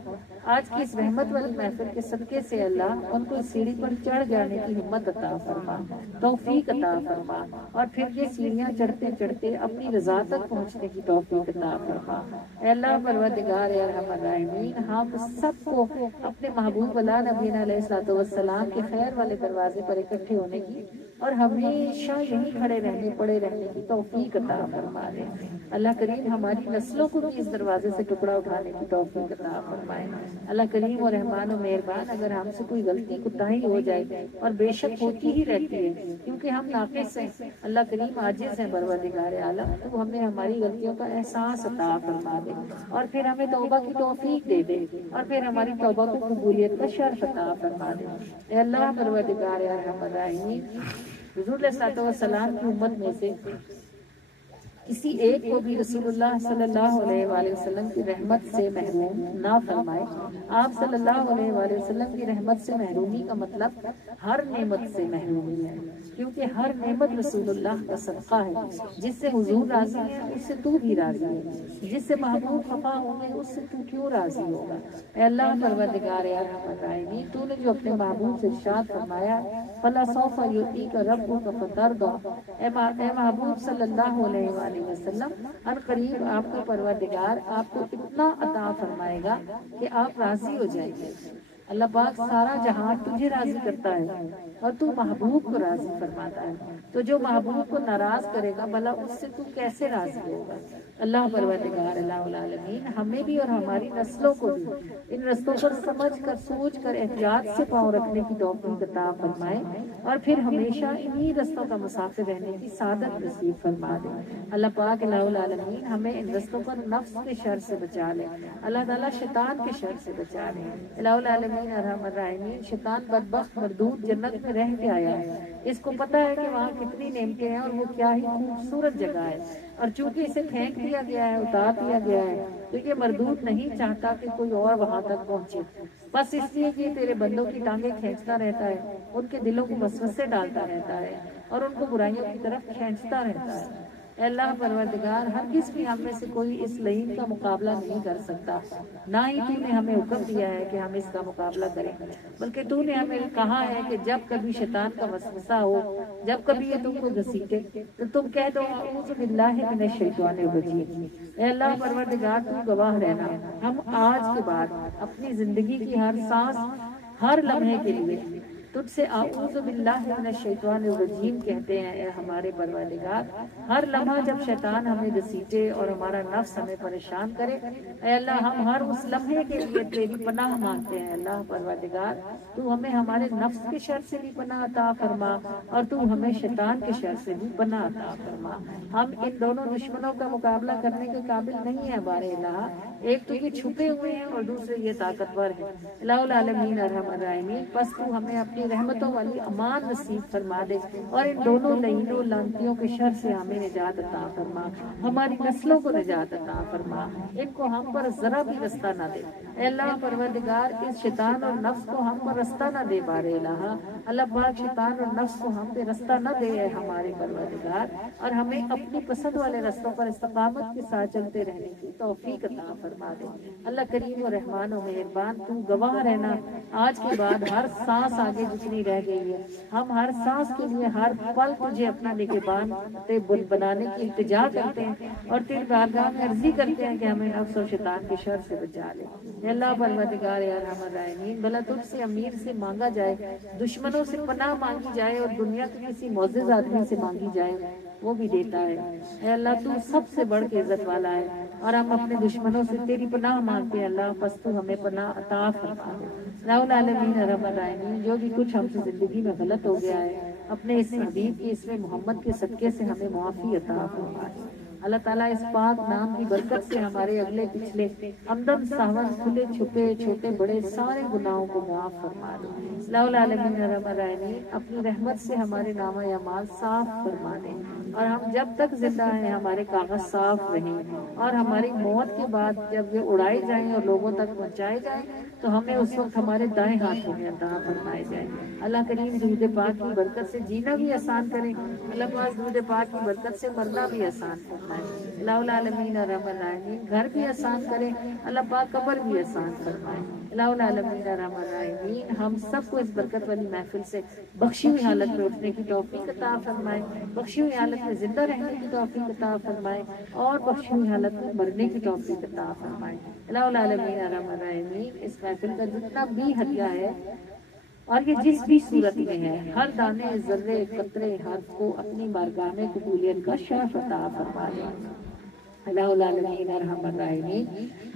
آج کی اس رحمت والی محفل کے صدقے سے اللہ ان کو اس سیڑھی پر چڑھ جانے کی ہمت عطا فرما، توفیق عطا فرما، اور پھر یہ سیڑھیاں چڑھتے چڑھتے اپنی رضا تک پہنچنے کی توفیق عطا فرما۔ اے اللہ پروردگار ارحم الراحمین، ہم سب کو اپنے محبوب والا نبینا علیہ الصلوۃ والسلام کے خیر والے دروازے پر اکٹھے ہونے کی اور ہمیشہ یہیں کھڑے رہنے پڑے رہنے کی توفیق عطا فرما دے۔ اللہ کریم ہماری نسلوں کو بھی اس دروازے سے ٹکڑا اٹھانے کی توفیق عطا فرمائے۔ اللہ کریم اور رحمان و مہربان، اگر ہم سے کوئی غلطی کوتاہی ہو جائے اور بے شک ہوتی ہی رہتی ہے کیونکہ ہم ناقص ہیں، اللہ کریم عاجز ہیں پروردگار عالم، تو ہمیں ہماری غلطیوں کا احساس عطا فرما دے اور پھر ہمیں توبہ کی توفیق دے دے اور پھر ہماری توبہ کو قبولیت کا شرف عطا فرما دے۔ اے اللہ پروردگار ارحم الراحمین، حضور علیہ الصلوۃ والسلام کی امت میں سے کسی ایک کو بھی رسول اللہ صلی اللہ علیہ وآلہ وسلم کی رحمت سے محروم نہ فرمائے۔ آپ صلی اللہ علیہ وآلہ وسلم کی رحمت سے محرومی کا مطلب ہر نعمت سے محرومی ہے، کیونکہ ہر نعمت رسول اللہ کا صدقہ ہے۔ جس سے حضور راضی ہے اس سے تو بھی راضی ہے، جس سے محبوب خفا ہوں گے اس سے تو کیوں راضی ہوگا۔ اے اللہ پروردگار ارحم الراحمین، تو نے جو اپنے محبوب سے ارشاد فرمایا فَلَا سَوْفَ يُعْطِيكَ رَبُّكَ فَتَرْضَىٰ، اے محبوب صلی اللہ علیہ وآلہ وسلم، ان قریب آپ کا پروردگار آپ کو اتنا عطا فرمائے گا کہ آپ راضی ہو جائیں گے۔ اللہ پاک سارا جہاں تجھے راضی کرتا ہے اور تو محبوب کو راضی فرماتا ہے، تو جو محبوب کو ناراض کرے گا بھلا اس سے تو کیسے راضی ہوگا۔ اللہ پروردگار اللہ العالمین ہمیں بھی اور ہماری نسلوں کو بھی ان رستوں پر سمجھ کر سوچ کر احتیاط سے پاؤں رکھنے کی توفیق عطا فرمائے اور پھر ہمیشہ انہی رستوں کا مسافر رہنے کی سعادت نصیب فرما دے۔ اللہ پاک اللہ العالمین ہمیں ان رستوں پر نفس کے شر سے بچا لے، اللہ تعالیٰ شیطان کے شر سے بچا لے۔ اللہ العالمین ارحم الراحمین، شیطان بدبخت مردود جنت میں رہ کے آیا ہے، اس کو پتا ہے کہ وہاں کتنی نعمتیں ہیں اور وہ کیا ہی خوبصورت جگہ ہے، اور چونکہ اسے پھینک دیا گیا ہے، اتار دیا گیا ہے، تو یہ مردود نہیں چاہتا کہ کوئی اور وہاں تک پہنچے، بس اس لیے کہ تیرے بندوں کی ٹانگیں کھینچتا رہتا ہے، ان کے دلوں کو وسوسے ڈالتا رہتا ہے اور ان کو برائیوں کی طرف کھینچتا رہتا ہے۔ اے اللہ پروردگار، ہرگز بھی ہم میں سے کوئی اس لعین کا مقابلہ نہیں کر سکتا، نہ ہی تو نے ہمیں حکم دیا ہے کہ ہم اس کا مقابلہ کریں، بلکہ تو نے ہمیں کہا ہے کہ جب کبھی شیطان کا وسوسہ ہو، جب کبھی یہ تم کو گھسیٹے تو تم کہہ دو اعوذ باللہ من الشیطان الرجیم۔ اے اللہ پروردگار، تو گواہ رہنا، ہم آج کے بعد اپنی زندگی کی ہر سانس، ہر لمحے کے لیے تجھ سے اعوذ باللہ من الشیطان الرجیم کہتے ہیں۔ اے ہمارے پروردگار، ہر لمحہ جب شیطان ہمیں گھسیٹے اور ہمارا نفس ہمیں پریشان کرے، اے اللہ ہم ہر اس لمحے کے لیے تیری پناہ مانگتے ہیں۔ اللہ پروردگار، تو ہمیں ہمارے نفس کے شر سے بھی پناہ عطا فرما اور تو ہمیں شیطان کے شر سے بھی پناہ عطا فرما۔ ہم ان دونوں دشمنوں کا مقابلہ کرنے کے قابل نہیں ہیں بارے الہ، ایک تو یہ چھپے ہوئے ہیں اور دوسرے یہ طاقتور ہیں۔ الہ العالمین ارحم الراحمین، بس تو ہمیں اپنی رحمتوں والی امان نصیب فرما دے اور ان دونوں لعینوں لعنتیوں کے شر سے ہمیں نجات عطا فرما، ہماری نسلوں کو نجات عطا فرما، ان کو ہم پر ذرا بھی رستہ نہ دے۔ اے اللہ پروردگار، اس شیطان اور نفس کو ہم پر رستہ نہ دے بارے الہ، اللہ پاک شیطان اور نفس کو ہم پہ رستہ نہ دے اے ہمارے پروردگار، اور ہمیں اپنی پسند والے رستوں پر استقامت کے ساتھ چلتے رہنے کی توفیق عطا فرما دے۔ اللہ کریم و رحمان و مہربان، تو گواہ رہنا، آج کے بعد ہر سانس آگے جتنی رہ گئی ہے، ہم ہر سانس کے لیے ہر پل تجھے اپنا نگہبان بنانے کی التجا کرتے ہیں اور تیری بارگاہ میں عرضی کرتے ہیں کہ ہمیں نفس اور شیطان کے شر سے بچا لے۔ اے اللہ پروردگار ارحم الراحمین، بھلا تجھ سے امیر سے مانگا جائے، دشمنوں سے پناہ مانگی جائے اور دنیا کے کسی معزز آدمی سے مانگی جائے، وہ بھی دیتا ہے۔ اے اللہ، تو سب سے بڑھ کے عزت والا ہے، اور ہم اپنے دشمنوں سے تیری پناہ مانگتے ہیں اللہ، پس تو ہمیں پناہ عطا فرما دے۔ الہ العالمین ارحم الراحمین، جو بھی کچھ ہم سے زندگی میں غلط ہو گیا ہے اپنے اس حبیب کے اسم محمد کے صدقے سے ہمیں معافی عطا فرما دے۔ اللہ تعالیٰ اس پاک نام کی برکت سے ہمارے اگلے پچھلے عمدن سہون کھلے چھپے چھوٹے بڑے سارے گناہوں کو معاف فرما دے۔ الہ العالمین ارحم الراحمین، اپنی رحمت سے ہمارے نامہ اعمال صاف فرما دے، اور ہم جب تک زندہ ہیں ہمارے کاغذ صاف رہیں، اور ہماری موت کے بعد جب یہ اڑائے جائیں اور لوگوں تک پہنچائے جائیں تو ہمیں اس وقت ہمارے دائیں ہاتھوں میں عطا فرمائے جائیں۔ اللہ کریم درود پاک کی برکت سے جینا بھی آسان کریں، اللہ پاک درود پاک کی برکت سے مرنا بھی آسان فرمائے۔ الہ العالمین ارحم الراحمین، گھر بھی آسان کریں، اللہ پاک قبر بھی آسان فرمائے۔ الہ العالمین ارحم الراحمین، ہم سب کو اس برکت والی محفل سے بخشی ہوئی حالت میں اٹھنے کی توفیق عطا فرمائے، بخشی ہوئی حالت میں زندہ رہنے کی توفیق عطا فرمائے، اور بخشی ہوئی حالت میں مرنے کی توفیق عطا فرمائے۔ الہ العالمین ارحم الراحمین، اس محفل کا جتنا بھی ہدیہ ہے اور یہ جس بھی صورت میں ہے، ہر دانے ذرے قطرے حرف کو اپنی بارگاہ میں قبولیت کا شرف عطا فرما دے۔ الہ العالمین ارحم الراحمین،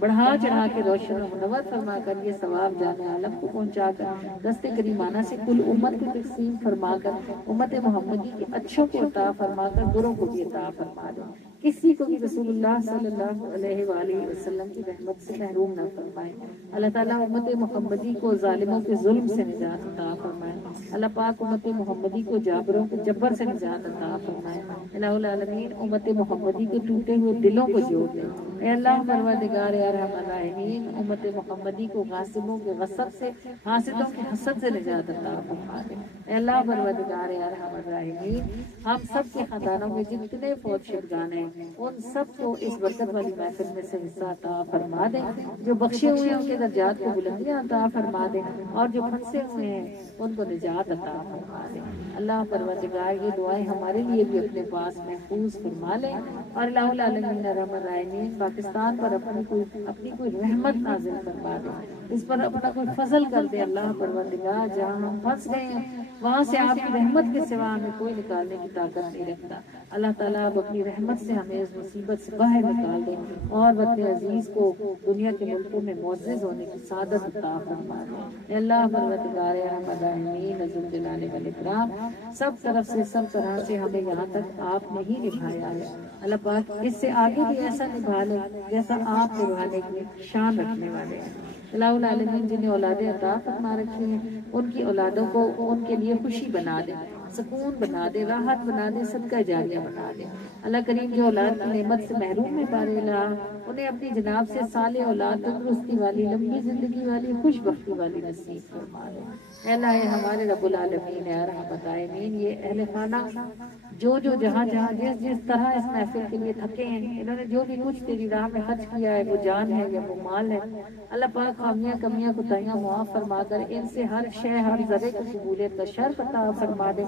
بڑھا چڑھا کے روشن و منور فرما کر یہ ثواب جان عالم کو پہنچا کر دست کریمانہ سے کل امت کو تقسیم فرما کر امت محمدی کے اچھوں کو عطا فرما کر بروں کو بھی عطا فرما دے۔ کسی کو بھی رسول اللہ صلی اللہ علیہ وآلہ وسلم کی رحمت سے محروم نہ فرمائے۔ اللہ تعالیٰ امت محمدی کو ظالموں کے ظلم سے نجات عطا فرمائے۔ اللہ پاک امت محمدی کو جابروں کے جبر سے نجات عطا فرمائے۔ الہ العالمین، امت محمدی کے ٹوٹے ہوئے دلوں کو جوڑ دے۔ اے اللہ پروردگار ارحم الراحمین، امت محمدی کو غاصبوں کے غصب سے، حاسدوں کے حسد سے نجات عطا فرما دے۔ اے اللہ پروردگار ارحم الراحمین، ہم سب کے خاندانوں میں جتنے فوت شدگان ہیں ان سب کو اس برکت والی محفل میں سے حصہ عطا فرما دے۔ جو بخشے ہوئے ہیں ان کے درجات کو بلندیاں عطا فرما دے، اور جو پھنسے ہوئے ہیں ان کو نجات عطا فرما دے۔ اللہ پروردگار یہ دعائیں ہمارے لیے بھی اپنے پاس محفوظ فرما لے، اور الہ العالمین ارحم الراحمین، پاکستان پر اپنی کوئی رحمت نازل فرما دے، اس پر اپنا کوئی فضل کر دے۔ اللہ پروردگار، جہاں ہم پھنس گئے ہیں وہاں سے آپ کی رحمت کے سوا ہمیں کوئی نکالنے کی طاقت نہیں رکھتا۔ اللہ تعالیٰ اب اپنی رحمت سے ہمیں اس مصیبت سے باہر نکال دے، اور وطن عزیز کو دنیا کے ملکوں میں معزز ہونے کی سعادت عطا فرما دے۔ اے اللہ پروردگار ارحم الراحمین ذو الجلال والاکرام، سب طرف سے سب طرح سے ہمیں یہاں تک آپ نے ہی نبھایا ہے۔ اللہ پاک اس سے آگے بھی ایسا نبھا لے جیسا آپ نبھانے کی شان رکھنے والے ہیں۔ الہ العالمین، جنہیں اولادیں عطا فرما رکھی ہیں ان کی اولادوں کو ان کے لیے خوشی بنا دے، سکون بنا دے، راحت بنا دے، صدقہ جاریہ بنا دے۔ اللہ کریم، جو اولاد کی نعمت سے محروم ہے پارے اللہ، انہیں اپنی جناب سے صالح اولاد، تندرستی والی، لمبی زندگی والی، خوش بختی والی نصیب فرما دے۔ اے اللہ ہمارے رب العالمین ارحم الراحمین، یہ اہل خانہ جو جہاں جس طرح اس محفل کے لیے تھکے ہیں، انہوں نے جو بھی کچھ تیری راہ میں خرچ کیا ہے، وہ جان ہے یا وہ مال ہے، اللہ پاک خامیاں کمیاں کوتاہیاں معاف فرما کر ان سے ہر شے ہر ذرے کی قبولیت کا شرف عطا فرما دے۔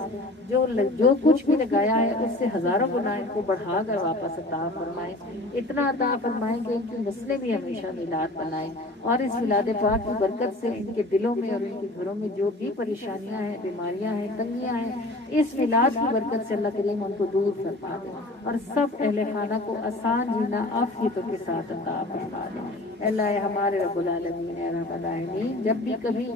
جو کچھ بھی لگایا ہے اس سے ہزاروں گنا ان کو بڑھا کر واپس عطا فرمائے، اتنا عطا فرمائے کہ ان کی نسلیں بھی ہمیشہ میلاد بنائیں، اور اس میلاد پاک کی برکت سے ان کے دلوں میں اور ان کے گھروں میں جو بھی پریشانیاں ہیں، بیماریاں ہیں، تنگیاں ہیں، اس میلاد کی برکت سے اللہ کریم ان کو دور فرما دے، اور سب اہل خانہ کو آسان جینا عافیتوں کے ساتھ عطا فرما دے۔ اے اللہ ہمارے رب العالمین ارحم الراحمین، جب بھی کبھی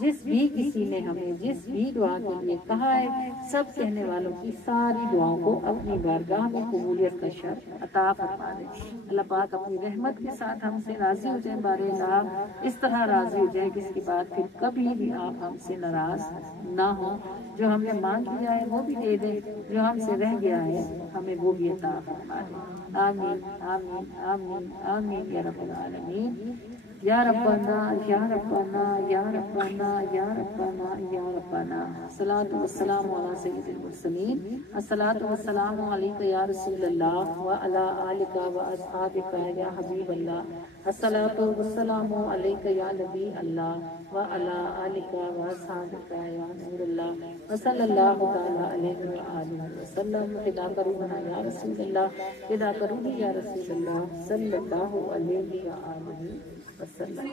جس بھی کسی نے ہمیں جس بھی دعا کے لیے کہا ہے، سب کہنے والوں کی ساری دعاؤں کو اپنی بارگاہ میں قبولیت کا شرف عطا فرما دے۔ اللہ پاک اپنی رحمت کے ساتھ ہم سے راضی ہو جائے بارے اللہ، اس طرح راضی ہو جائے کہ اس کے بعد پھر کبھی بھی آپ ہم سے ناراض نہ ہوں۔ جو ہم نے مانگ لیا ہے وہ بھی دے دے، جو ہم سے رہ گیا ہے ہمیں وہ بھی عطا فرما دے۔ آمین آمین آمین آمین یا رب العالمین۔ یا ربنا یا ربنا یا ربنا یا ربنا یا ربنا، الصلاۃ والسلام علی سید المرسلین، الصلاۃ والسلام علیک یا رسول اللہ وعلی آلک واصحابک یا حبیب اللہ، الصلاۃ والسلام علیک یا نبی اللہ وعلی آلک واصحابک یا نور اللہ، وصلی اللہ تعالی علیہ وآلہ وسلم۔ فدا کرونا یا رسول اللہ، فدا کرونی یا رسول اللہ، صلی اللہ علیہ وآلہ وسلم۔